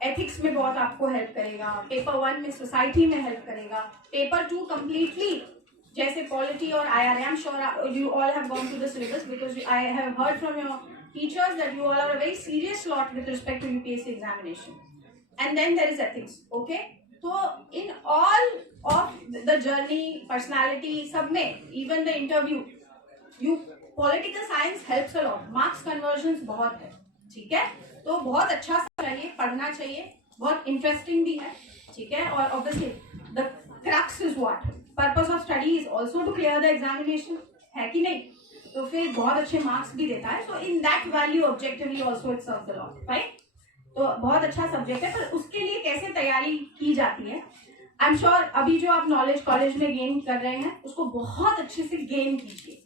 Ethics में बहुत आपको हेल्प करेगा. पेपर 1 में सोसाइटी में हेल्प करेगा. पेपर 2 कम्प्लीटली जैसे पॉलिटी और IR, I am sure you all have gone to the syllabus because I have heard from your teachers that you all are a very serious lot with respect to UPSC examination. And then there is ethics, okay? So in all of the journey, personality, सब में, even the interview, you political science helps a lot. Marks conversions बहुत है, ठीक है? तो बहुत अच्छा चाहिए, पढ़ना चाहिए, बहुत interesting भी है, ठीक है? और obviously the crux is what? Purpose of study is also to clear the examination, है कि नहीं? तो फिर बहुत अच्छे मार्क्स भी देता है. So in that value objectively also it serves a lot, right? तो बहुत अच्छा सब्जेक्ट है, पर उसके लिए कैसे तैयारी की जाती है, आई एम श्योर अभी जो आप नॉलेज कॉलेज में गेन कर रहे हैं उसको बहुत अच्छे से गेन कीजिए.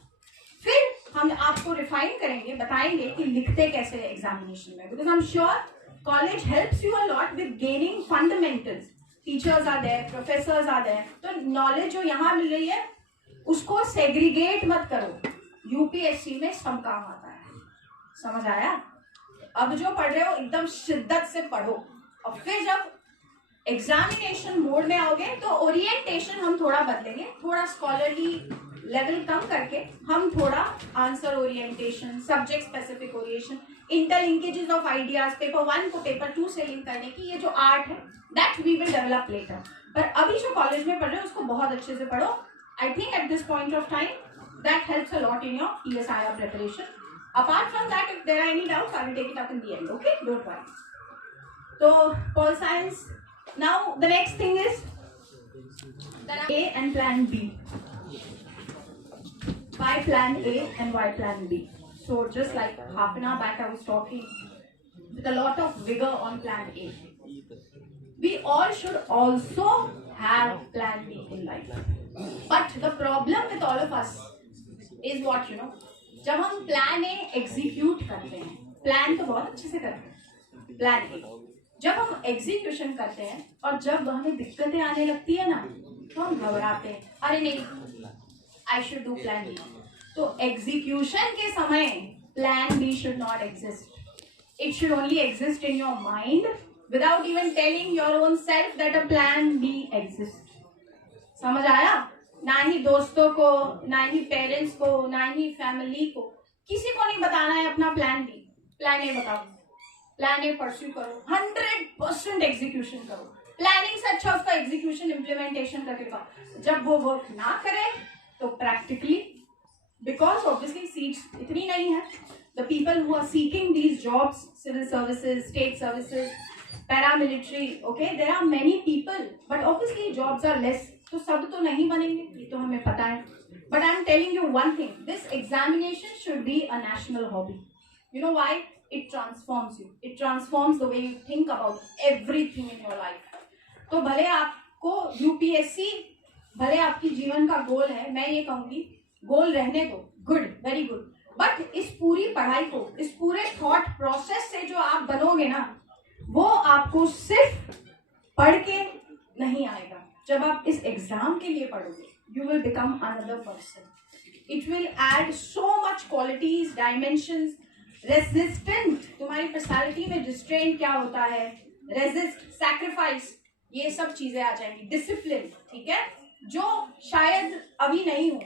फिर हम आपको रिफाइन करेंगे, बताएंगे कि लिखते कैसे एग्जामिनेशन में, because I am sure college helps you a lot with gaining fundamentals. Teachers are there, professors are there, तो नॉलेज जो यहाँ मिल रही है उसको सेग्रीगेट मत करो. यूपीएससी में सब काम आता है, समझ आया? अब जो पढ़ रहे हो एकदम शिद्दत से पढ़ो, और फिर जब एग्जामिनेशन मोड में आओगे तो ओरिएंटेशन हम थोड़ा बदलेंगे, थोड़ा स्कॉलरली लेवल कम करके हम थोड़ा answer orientation, subject specific orientation, interlinkages of ideas, paper 1 को पेपर 2 से लिंक करने की ये जो आर्ट है that we will develop later. पर अभी जो कॉलेज में पढ़ रहे हो उसको बहुत अच्छे से पढ़ो. I think at this point of time that helps a lot in your ESIR preparation. Apart from that, if there are any doubts, I will take it up in the end, okay? Don't worry. So, Pol Science. Now, the next thing is there are A and Plan B. Why Plan A and why Plan B? So, just like half an hour back, I was talking with a lot of vigor on Plan A. We all should also have Plan B in life. But the problem with all of us is what, you know, जब हम plan A execute करते हैं, plan तो बहुत अच्छे से करते हैं, प्लान ए जब हम एग्जीक्यूशन करते हैं और जब हमें दिक्कतें आने लगती है ना तो हम घबराते हैं, अरे नहीं I should do plan B. तो एग्जीक्यूशन के समय plan B should not exist. It should only exist in your mind without even telling your own self that a plan B exist. समझ आया? ना ही दोस्तों को, ना ही पेरेंट्स को, ना ही फैमिली को, किसी को नहीं बताना है अपना प्लान बी. प्लान ए बताओ, प्लान ए परस्यू करो, 100% एग्जीक्यूशन करो. प्लानिंग से अच्छा उसका एग्जीक्यूशन इम्प्लीमेंटेशन करके दिखाओ. जब वो वर्क ना करे तो प्रैक्टिकली, बिकॉज ऑब्वियसली सीट्स इतनी नहीं है, the people who are seeking these jobs, civil services, state services, paramilitary, okay, there are many people, but obviously jobs are less. तो सब तो नहीं बनेंगे, ये तो हमें पता है. But I am telling you one thing, this examination should be a national hobby. You know why? It transforms you, it transforms the way you think about everything in your life. तो भले आपको UPSC, भले आपकी जीवन का गोल है, मैं ये कहूंगी गोल रहने दो, गुड, वेरी गुड, बट इस पूरी पढ़ाई को, इस पूरे थॉट प्रोसेस से जो आप बनोगे ना, वो आपको सिर्फ पढ़ के नहीं आएगा. जब आप इस एग्जाम के लिए पढ़ोगे, you will become another person. It will add so much qualities, dimensions, resistant. तुम्हारी पर्सनालिटी में रिस्ट्रेंट क्या होता है, रेजिस्ट, सैक्रिफाइस, ये सब चीजें आ जाएंगी. डिसिप्लिन, ठीक है, जो शायद अभी नहीं हो,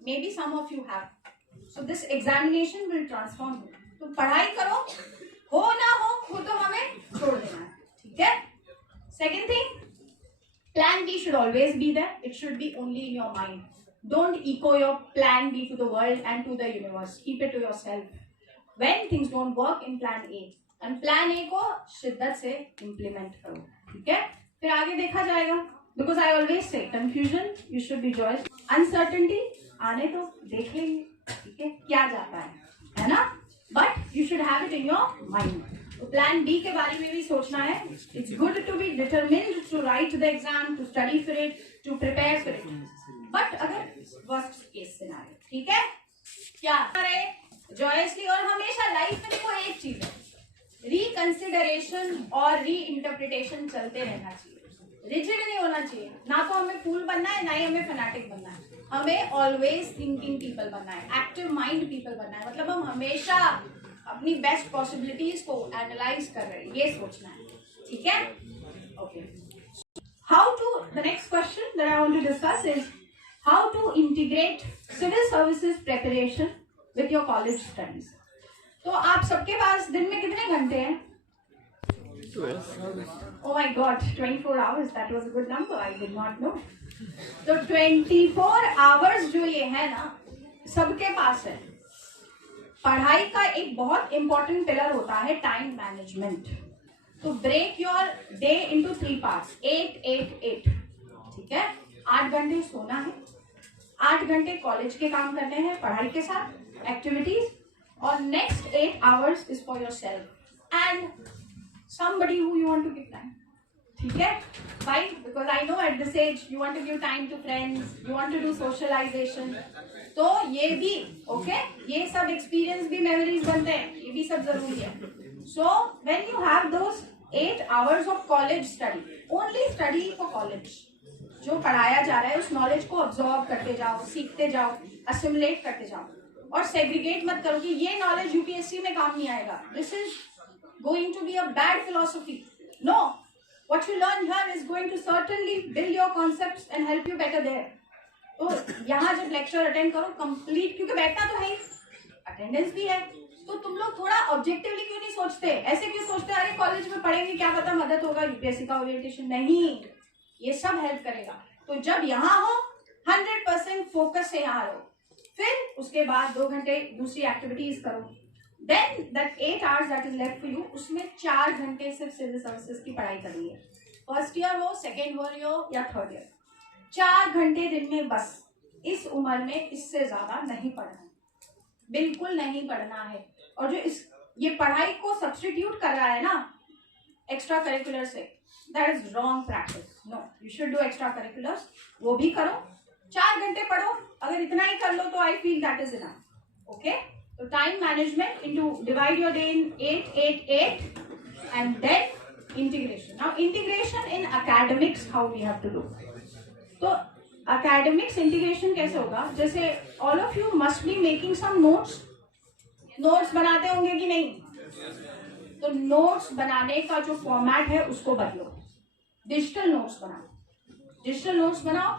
may be some of you have. So this examination will transform you. तो पढ़ाई करो, हो ना हो वो तो हमें छोड़ देना है, ठीक है. Second thing, Plan B should always be there. It should be only in your mind. Don't echo your Plan B to the world and to the universe. Keep it to yourself. When things don't work in Plan A, and Plan A को शिद्दत से implement करो, ठीक है? फिर आगे देखा जाएगा. Because I always say, confusion you should be joyous. Uncertainty आने तो देख लेंगे, ठीक है? क्या जाता है ना? But you should have it in your mind. तो प्लान बी के बारे में भी सोचना है. It's good to be determined to write the exam, to study for it, to prepare for it. But अगर वर्स्ट केस सिनेरियो, ठीक है, क्या करें जॉयसली. और हमेशा लाइफ में देखो एक चीज है, रिकंसिडरेशन और री इंटरप्रिटेशन चलते रहना चाहिए. रिजिड नहीं होना चाहिए. ना तो हमें फूल बनना है, ना ही हमें फैनाटिक बनना है. हमें ऑलवेज थिंकिंग पीपल बनना है, एक्टिव माइंड पीपल बनना है. मतलब हम हमेशा अपनी बेस्ट पॉसिबिलिटीज को एनालाइज कर रहे हैं, ये सोचना है, ठीक है. Okay, how to, the next question that I want to discuss is how to integrate civil services preparation with your college studies. तो आप सबके पास दिन में कितने घंटे हैं? Oh my God, 24 hours. That was a good number. I did not know. तो 24 hours जो ये है ना, सबके पास है. पढ़ाई का एक बहुत इंपॉर्टेंट पिलर होता है टाइम मैनेजमेंट. तो break your day into 3 parts. 8-8-8. ठीक है? 8 घंटे सोना है, 8 घंटे कॉलेज के काम करने हैं पढ़ाई के साथ, एक्टिविटीज, और next 8 hours is for your self and somebody who you want to give time. ठीक है? Why? Because I know at this age you want to give time to friends, you want to do socialization. तो ये भी okay, ये सब experience भी memories बनते हैं, ये भी सब जरूरी है. So when you have those 8 hours of college study, only study for college, जो पढ़ाया जा रहा है उस नॉलेज को ऑब्जॉर्व करते जाओ, सीखते जाओ, असिमुलेट करते जाओ, और सेग्रीगेट मत करो कि ये नॉलेज यूपीएससी में काम नहीं आएगा. This is going to be a bad philosophy. No, what you learn here is going to certainly build your concepts and help you better there. तो यहाँ जब लेक्चर अटेंड करो कंप्लीट, क्योंकि बैठना तो है, अटेंडेंस भी है, तो तुम लोग थोड़ा ऑब्जेक्टिवली क्यों नहीं सोचते? ऐसे क्यों सोचते अरे कॉलेज में पढ़ेंगे क्या पता मदद होगा यूपीएससी का ओरिएंटेशन? नहीं, ये सब हेल्प करेगा. तो जब यहाँ हो 100% फोकस से यहाँ रहो, फिर उसके बाद 2 घंटे दूसरी एक्टिविटीज करो. Then that 8 hours that is left for you, उसमें 4 घंटे सिर्फ सिविल सर्विसेज की पढ़ाई करनी है. फर्स्ट ईयर हो, सेकेंड ईयर हो या थर्ड ईयर, 4 घंटे दिन में बस. इस उम्र में इससे ज्यादा नहीं पढ़ना है, बिल्कुल नहीं पढ़ना है. और जो ये पढ़ाई को सब्सटीट्यूट कर रहा है ना एक्स्ट्रा करिकुलर से, that is wrong practice. No, you should do extra curriculars, वो भी करो. 4 घंटे पढ़ो, अगर इतना ही कर लो तो I feel that is enough. Okay, so time management into divide your day in 8-8-8 and then integration. Now integration in academics, how we have to do. So academics integration कैसे होगा? जैसे all of you must be making some notes. Notes बनाते होंगे कि नहीं? तो notes बनाने का जो फॉर्मेट है उसको बदलो. डिजिटल नोट्स बनाओ, डिजिटल नोट्स बनाओ,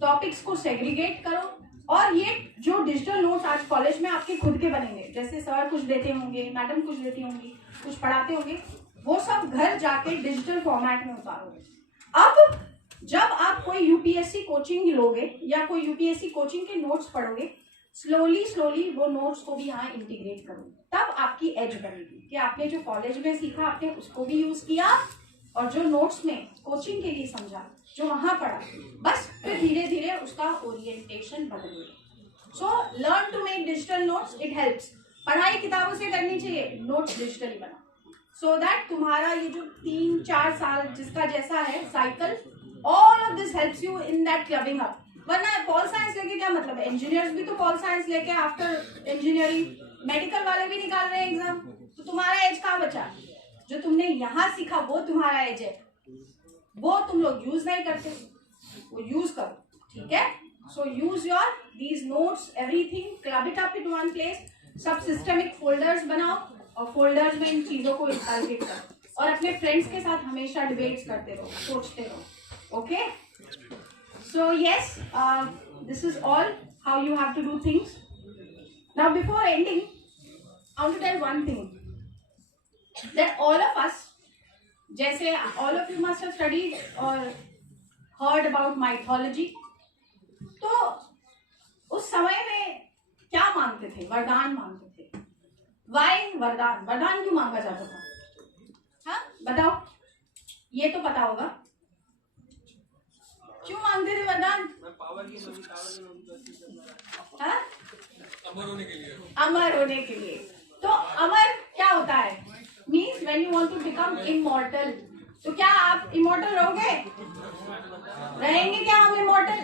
टॉपिक्स को सेग्रीगेट करो. और ये जो डिजिटल नोट्स आज कॉलेज में आपके खुद के बनेंगे, जैसे सर कुछ देते होंगे, मैडम कुछ देती होंगी, कुछ पढ़ाते होंगे, वो सब घर जाके डिजिटल फॉर्मेट में उतारोगे. अब जब आप कोई यूपीएससी कोचिंग लोगे या कोई यूपीएससी कोचिंग के नोट्स पढ़ोगे, स्लोली स्लोली वो नोट्स को भी यहाँ इंटीग्रेट करोगे. तब आपकी एज बनेगी कि आपने जो कॉलेज में सीखा आपने उसको भी यूज किया, और जो नोट्स में कोचिंग के लिए समझा, जो वहां पढ़ा, बस फिर धीरे धीरे उसका ओरिएंटेशन बदलेगा. So learn to make digital notes, it helps. पढ़ाई किताबों से करनी चाहिए, नोट्स डिजिटली बनाओ, सो दैट तुम्हारा ये जो 3-4 साल जिसका जैसा है cycle, all of this helps you in that clubbing up. वरना पॉल साइंस लेके क्या मतलब है? इंजीनियर्स भी तो पॉल साइंस लेके आफ्टर इंजीनियरिंग, मेडिकल वाले भी निकाल रहे हैं एग्जाम. तो तुम्हारा एज कहाँ बचा? जो तुमने यहाँ सीखा वो तुम्हारा एज है, वो तुम लोग यूज नहीं करते, वो यूज करो. ठीक है? So use your these notes, everything, club it up in one place. सब सिस्टमिक फोल्डर्स बनाओ और फोल्डर्स में इन चीजों को इंटरप्रेट करो, और अपने फ्रेंड्स के साथ हमेशा डिबेट्स करते रहो, सोचते रहो. Okay, so yes, this is all how you have to do things. Now before ending I want to tell one thing, that all of us, जैसे all of you must have studied or heard about mythology, तो उस समय में क्या मांगते थे? वरदान मांगते थे. Why वरदान? वरदान क्यों मांगा जाता था? हाँ बताओ, ये तो पता होगा. क्यों मांगते थे वरदान? हाँ? अमर होने के लिए. अमर होने के लिए. तो अमर क्या होता है? Means when you want to become immortal. तो क्या आप इमॉर्टल रहोगे? रहेंगे क्या हम इमॉर्टल?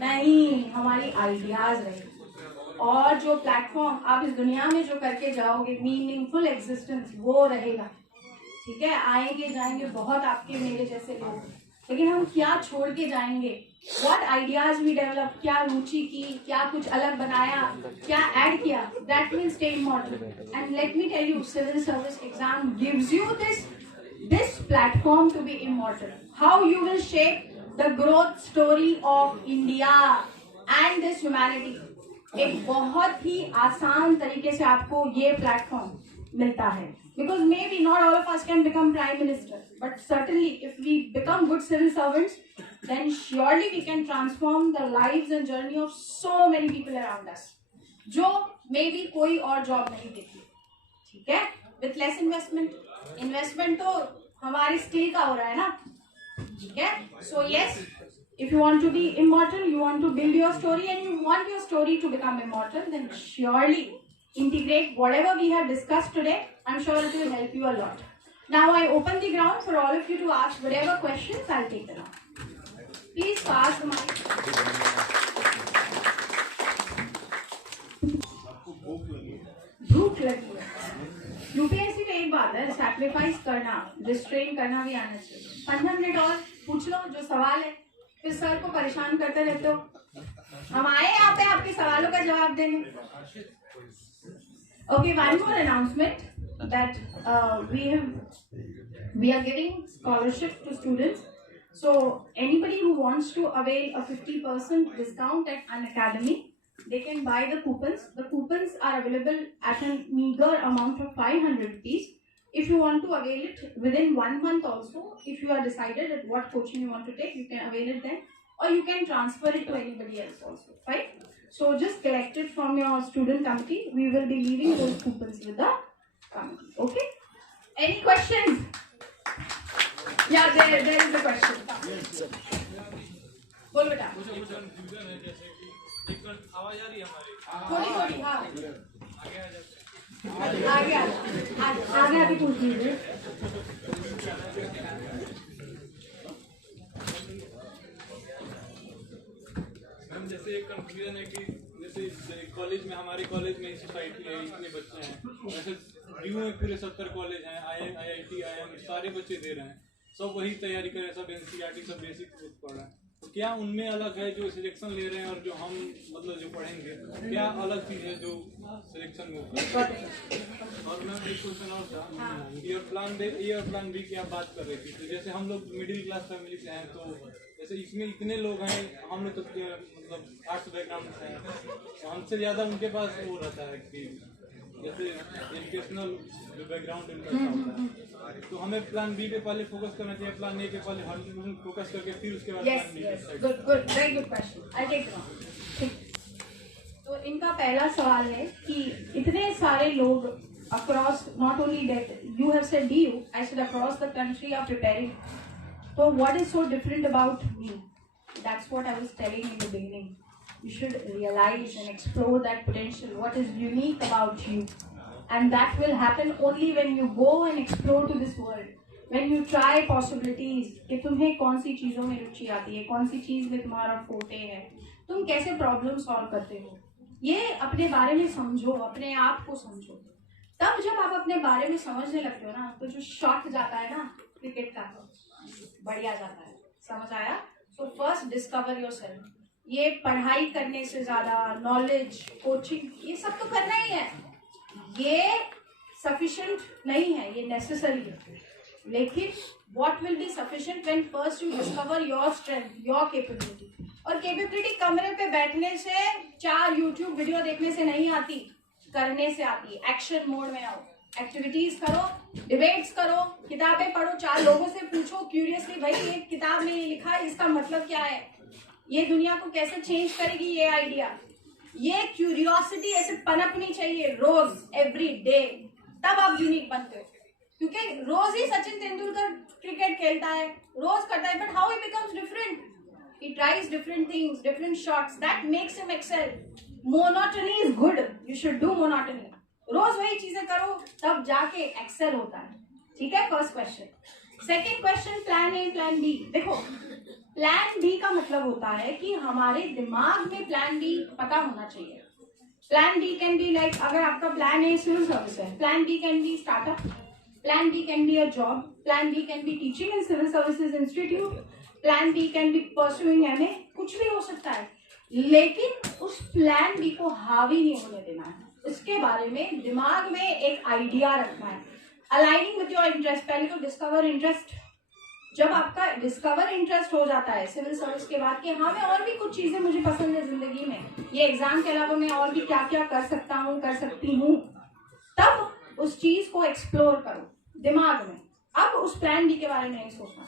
नहीं, हमारी आइडियाज रहेंगे. और जो प्लेटफॉर्म आप इस दुनिया में जो करके जाओगे, मीनिंगफुल एग्जिस्टेंस, वो रहेगा. ठीक है? आएंगे जाएंगे बहुत आपके मेरे जैसे लोग, लेकिन हम क्या छोड़ के जाएंगे? व्हाट आइडियाज वी डेवलप, क्या रुचि की, क्या कुछ अलग बनाया, क्या ऐड किया, that will stay immortal. And let me tell you, civil service exam gives you this platform to be immortal. How you will shape the growth story of India and this humanity. एक बहुत ही आसान तरीके से आपको ये platform मिलता है, because may be not all of us can become prime minister, but certainly if we become good civil servants then surely we can transform the lives and journey of so many people around us जो maybe कोई और job नहीं देती, ठीक है, with less investment तो हमारी skill का हो रहा है ना, ठीक है। So yes, if you want to be immortal, you want to build your story and you want your story to become immortal, then surely integrate whatever we have discussed today. I'm sure it will help you a lot. Now I open the ground for all of you to ask whatever questions. I'll take them up. Please pass the mic. भूख लगी है। UPSC में एक बात है, sacrifice करना, restrain करना भी आना चाहिए। 15 मिनट और पूछ लो जो सवाल है, फिर सर को परेशान करते रहते हो। हम आए यहाँ पे आपके सवालों का जवाब देने। Okay, one more announcement that we are giving scholarship to students. So anybody who wants to avail a 50% discount at Unacademy, they can buy the coupons. The coupons are available at a meager amount of 500 rupees. If you want to avail it within 1 month also, if you are decided at what coaching you want to take, you can avail it then, or you can transfer it to anybody else also, right? So just collect it from your student committee. We will be leaving those coupons with the committee. Okay? Any questions? Yeah, there is a question. बोल बेटा। आवाज आ रही है हमारी? थोड़ी हाँ। आगे आगे पूछ लीजिए। मैम जैसे एक कंफ्यूजन है कि जैसे कॉलेज में, हमारे कॉलेज में सोसाइटी है, इतने बच्चे हैं, वैसे ड्यू में पूरे 70 कॉलेज हैं, IIT IIM सारे बच्चे दे रहे हैं, सब वही तैयारी कर रहे हैं, सब NCERT सब बेसिक पढ़ रहे हैं, तो क्या उनमें अलग है जो सिलेक्शन ले रहे हैं और जो हम मतलब जो पढ़ेंगे, क्या अलग चीज़ है जो सिलेक्शन में होता है? और मैम एक क्वेश्चन और था, ईयर प्लान बी की आप बात कर रही थी, तो जैसे हम लोग मिडिल क्लास फैमिली से हैं, तो जैसे इसमें इतने लोग हैं, हम लोग तो मतलब आर्ट्स बैकग्राउंड से हैं, तो हमसे ज़्यादा उनके पास वो रहता है कि जैसे एजुकेशनल जो बैकग्राउंड उनका होता है, तो हमें प्लान बी पे पहले फोकस करना चाहिए, प्लान ए पे पहले 100% फोकस करके फिर उसके बाद good very good question. I take तो इनका पहला सवाल है कि इतने सारे लोग across, not only that you have said DU, I said across the country are preparing, so what is so different about me? That's what I was telling in the beginning. You should realize and explore that potential, what is unique about you, and that will happen only when you go and explore to this world, when you try possibilities कि तुम्हें कौन सी चीज़ों में रुचि आती है, कौन सी चीज़ में तुम्हारा फोटे है, तुम कैसे प्रॉब्लम सॉल्व करते हो, ये अपने बारे में समझो, अपने आप को समझो। तब जब आप अपने बारे में समझने लगते हो ना, तो जो शॉट जाता है ना क्रिकेट का, बढ़िया जाता है, समझ आया? So first discover yourself. ये पढ़ाई करने से ज्यादा नॉलेज, कोचिंग, ये सब तो करना ही है, ये सफिशिएंट नहीं है, ये नेसेसरी है, लेकिन what will be sufficient when first you discover your strength, your capability. और कैपेबिलिटी कमरे पे बैठने से, 4 YouTube वीडियो देखने से नहीं आती, करने से आती है। एक्शन मोड में आओ, एक्टिविटीज करो, डिबेट्स करो, किताबें पढ़ो, 4 लोगों से पूछो क्यूरियसली, भाई ये किताब में ये लिखा है, इसका मतलब क्या है, ये दुनिया को कैसे चेंज करेगी ये आइडिया। ये क्यूरियोसिटी ऐसे पनपनी चाहिए रोज, एवरी डे, तब आप यूनिक बनते हो। क्योंकि रोज ही सचिन तेंदुलकर क्रिकेट खेलता है, रोज करता है, but how he becomes different, he tries different things, different shots, that makes him excel. Monotony is good, you should do monotony, रोज वही चीजें करो, तब जाके एक्सेल होता है, ठीक है? First question. Second question, plan A plan B. देखो, प्लान बी का मतलब होता है कि हमारे दिमाग में प्लान बी पता होना चाहिए। Plan B can be like, अगर आपका प्लान ए सिविल सर्विस है, plan B can be startup, plan B can be a job, plan B can be teaching in civil services institute, plan B can be pursuing MA, कुछ भी हो सकता है, लेकिन उस प्लान बी को हावी नहीं होने देना है, उसके बारे में दिमाग में एक आइडिया रखना है, अलाइनिंग विद योर इंटरेस्ट। पहले तो डिस्कवर इंटरेस्ट, जब आपका डिस्कवर इंटरेस्ट हो जाता है सिविल सर्विस के बाद कि हाँ मैं और भी कुछ चीजें मुझे पसंद है जिंदगी में, ये एग्जाम के अलावा मैं और भी क्या क्या कर सकता हूँ कर सकती हूँ, तब उस चीज को एक्सप्लोर करो दिमाग में। अब उस प्लान बी के बारे में नहीं सोचना।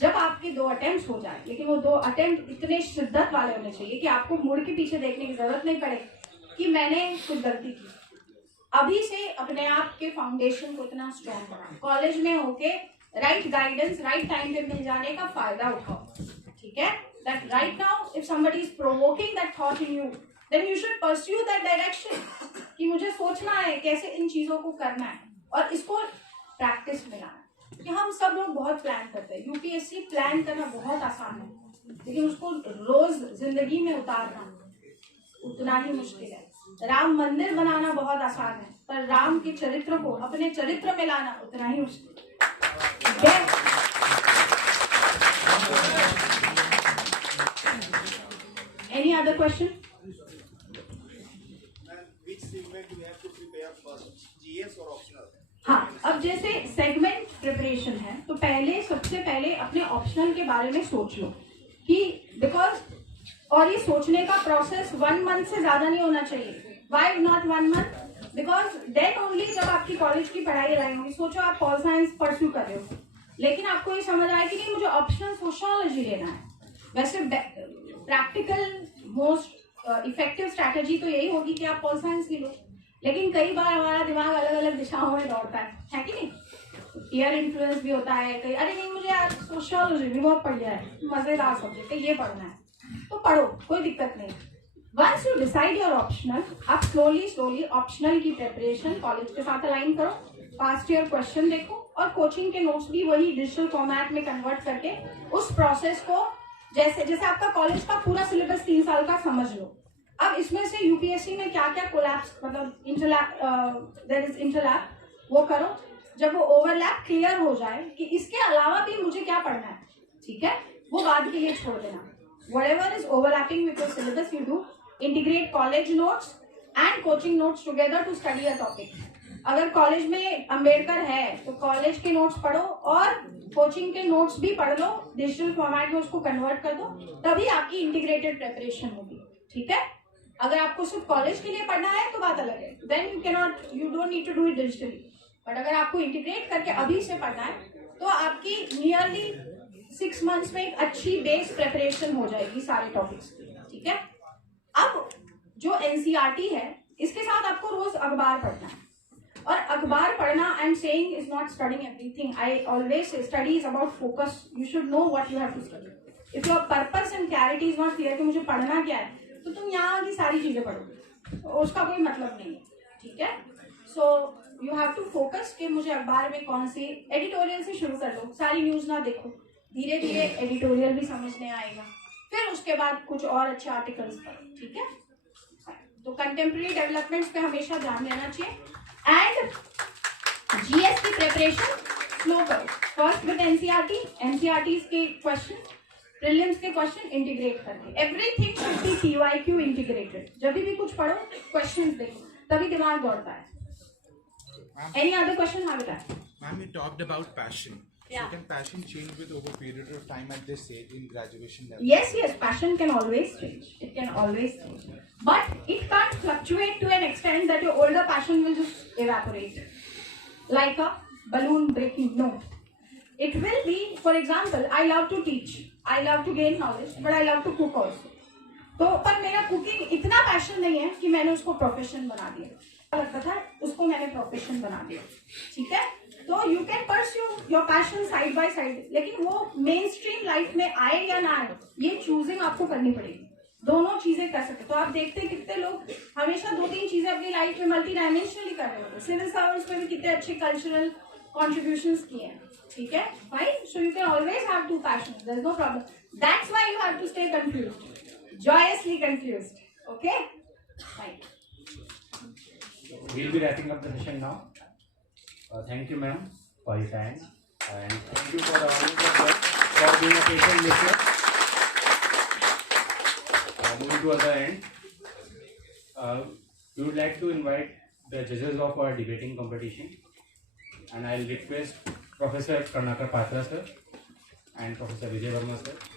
जब आपके 2 अटेम्प्ट हो जाए, लेकिन वो 2 अटेम्प्ट इतने शिद्दत वाले होने चाहिए कि आपको मुड़ के पीछे देखने की जरूरत नहीं पड़े कि मैंने कुछ गलती की। अभी से अपने आप के फाउंडेशन को इतना स्ट्रॉन्ग बनाओ। कॉलेज में होके राइट गाइडेंस राइट टाइम पे मिल जाने का फायदा उठाओ, ठीक है। That right now if somebody is provoking that thought in you, then you should pursue that direction कि मुझे सोचना है कैसे इन चीजों को करना है और इसको प्रैक्टिस में लाना। कि हम सब लोग बहुत प्लान करते हैं, यूपीएससी प्लान करना बहुत आसान है, लेकिन उसको रोज जिंदगी में उतारना उतना ही मुश्किल है। राम मंदिर बनाना बहुत आसान है, पर राम के चरित्र को अपने चरित्र में लाना उतना ही मुश्किल है। Any other question? Which segment you have to prepare first, GS or optional? हाँ, अब जैसे सेगमेंट प्रिपरेशन है तो सबसे पहले अपने ऑप्शनल के बारे में सोच लो कि बिकॉज, और ये सोचने का प्रोसेस 1 मंथ से ज्यादा नहीं होना चाहिए। Why not 1 month? Because then only जब आपकी कॉलेज की पढ़ाई रहेगी, सोचो आप पॉल साइंस परस्यू कर रहे हो, लेकिन आपको ये समझ आया कि नहीं मुझे ऑप्शनल सोशियोलॉजी लेना है। वैसे प्रैक्टिकल मोस्ट इफेक्टिव स्ट्रैटेजी तो यही होगी कि आप पॉल साइंस ले लो, लेकिन कई बार हमारा दिमाग अलग अलग दिशाओं में दौड़ता है कि नहीं? पीयर इन्फ्लुएंस भी होता है। कई अरे नहीं मुझे आज सोशियोलॉजी भी बहुत पढ़ लिया है, मजेदार सब्जेक्ट है, ये पढ़ना है, तो पढ़ो, कोई दिक्कत नहीं। Once you decide your optional, आप स्लोली ऑप्शनल की प्रिपरेशन कॉलेज के साथ अलाइन करो, पास्ट ईयर क्वेश्चन देखो और कोचिंग के नोट्स भी वही डिजिटल फॉर्मेट में कन्वर्ट करके उस प्रोसेस को जैसे आपका कॉलेज का पूरा सिलेबस 3 साल का समझ लो। अब इसमें से यूपीएससी में क्या क्या कोलैप्स मतलब इंटरलैप वो करो। जब वो ओवरलैप क्लियर हो जाए कि इसके अलावा भी मुझे क्या पढ़ना है, ठीक है, वो बाद के लिए छोड़ देना। Whatever is overlapping with your syllabus you do, integrate college notes and coaching notes together to study a topic. अगर कॉलेज में अंबेडकर है तो कॉलेज के नोट्स पढ़ो और कोचिंग के नोट्स भी पढ़ लो, डिजिटल फॉर्मेट में उसको कन्वर्ट कर दो, तभी आपकी इंटीग्रेटेड प्रिपरेशन होगी, ठीक है। अगर आपको सिर्फ कॉलेज के लिए पढ़ना है तो बात अलग है, then you don't need to do it digitally. But अगर आपको इंटीग्रेट करके अभी से पढ़ना है तो आपकी नियरली 6 मंथ्स में एक अच्छी बेस प्रिपरेशन हो जाएगी सारे टॉपिक्स की, ठीक है। अब जो एनसीईआरटी है इसके साथ आपको रोज अखबार पढ़ना है, और अखबार पढ़ना I am saying is not studying everything. I always say study is about focus, you should know what you have to study. If your purpose and clarity is not clear कि मुझे पढ़ना क्या है, तो तुम यहाँ की सारी चीजें पढ़ोगे, तो उसका कोई मतलब नहीं है, ठीक है। So you have to focus कि मुझे अखबार में कौन सी, एडिटोरियल से शुरू कर लो, सारी न्यूज ना देखो, धीरे धीरे एडिटोरियल भी समझने आएगा, फिर उसके बाद कुछ और अच्छे आर्टिकल्स पढ़ो, ठीक है। तो कंटेम्प्रेरी डेवलपमेंट्स पे हमेशा ध्यान देना चाहिए। एंड जीएस की प्रिपरेशन स्लो करो, फर्स्ट विद एनसीईआरटी के क्वेश्चन, प्रीलिम्स के क्वेश्चन इंटीग्रेट करके, everything should be PYQ integrated. जब भी कुछ पढ़ो क्वेश्चंस देखो, तभी दिमाग दौड़ता है। Any other question? हाँ बेटा। Ma'am, you talked about passion. Yeah. So can passion change with over period of time at this stage in graduation level? Yes, passion can always change. It can always change. But it can't fluctuate to an extent that your older passion will just evaporate. Like a balloon breaking. No. It will be, for example, I love to teach. I love to gain knowledge, but I love to cook also. तो पर मेरा cooking इतना passion नहीं है कि मैंने उसको profession बना दिया, लगता था उसको मैंने प्रोफेशन बना दिया, ठीक है। तो you can pursue your passion side by side, लेकिन वो मेन स्ट्रीम लाइफ में आए या ना आए, ये चूजिंग आपको करनी पड़ेगी। दोनों चीजें कर सकते, तो आप देखते हैं कितने लोग हमेशा 2-3 चीजें अपनी लाइफ में मल्टी डायमेंशनली कर रहे होते हैं। सिविल सर्विस में भी कितने अच्छे कल्चरल कॉन्ट्रीब्यूशंस किए हैं, ठीक है, fine. So you can always have 2 passions, there is no problem. That's why you have to stay confused, joyously confused, okay, fine. We'll be wrapping up the session now. Thank you, ma'am, for your time, and thank you for the audience as well for being a patient listener. Moving to other end, we would like to invite the judges of our debating competition, and I'll request Professor Karnakar Patra sir and Professor Vijay Verma sir.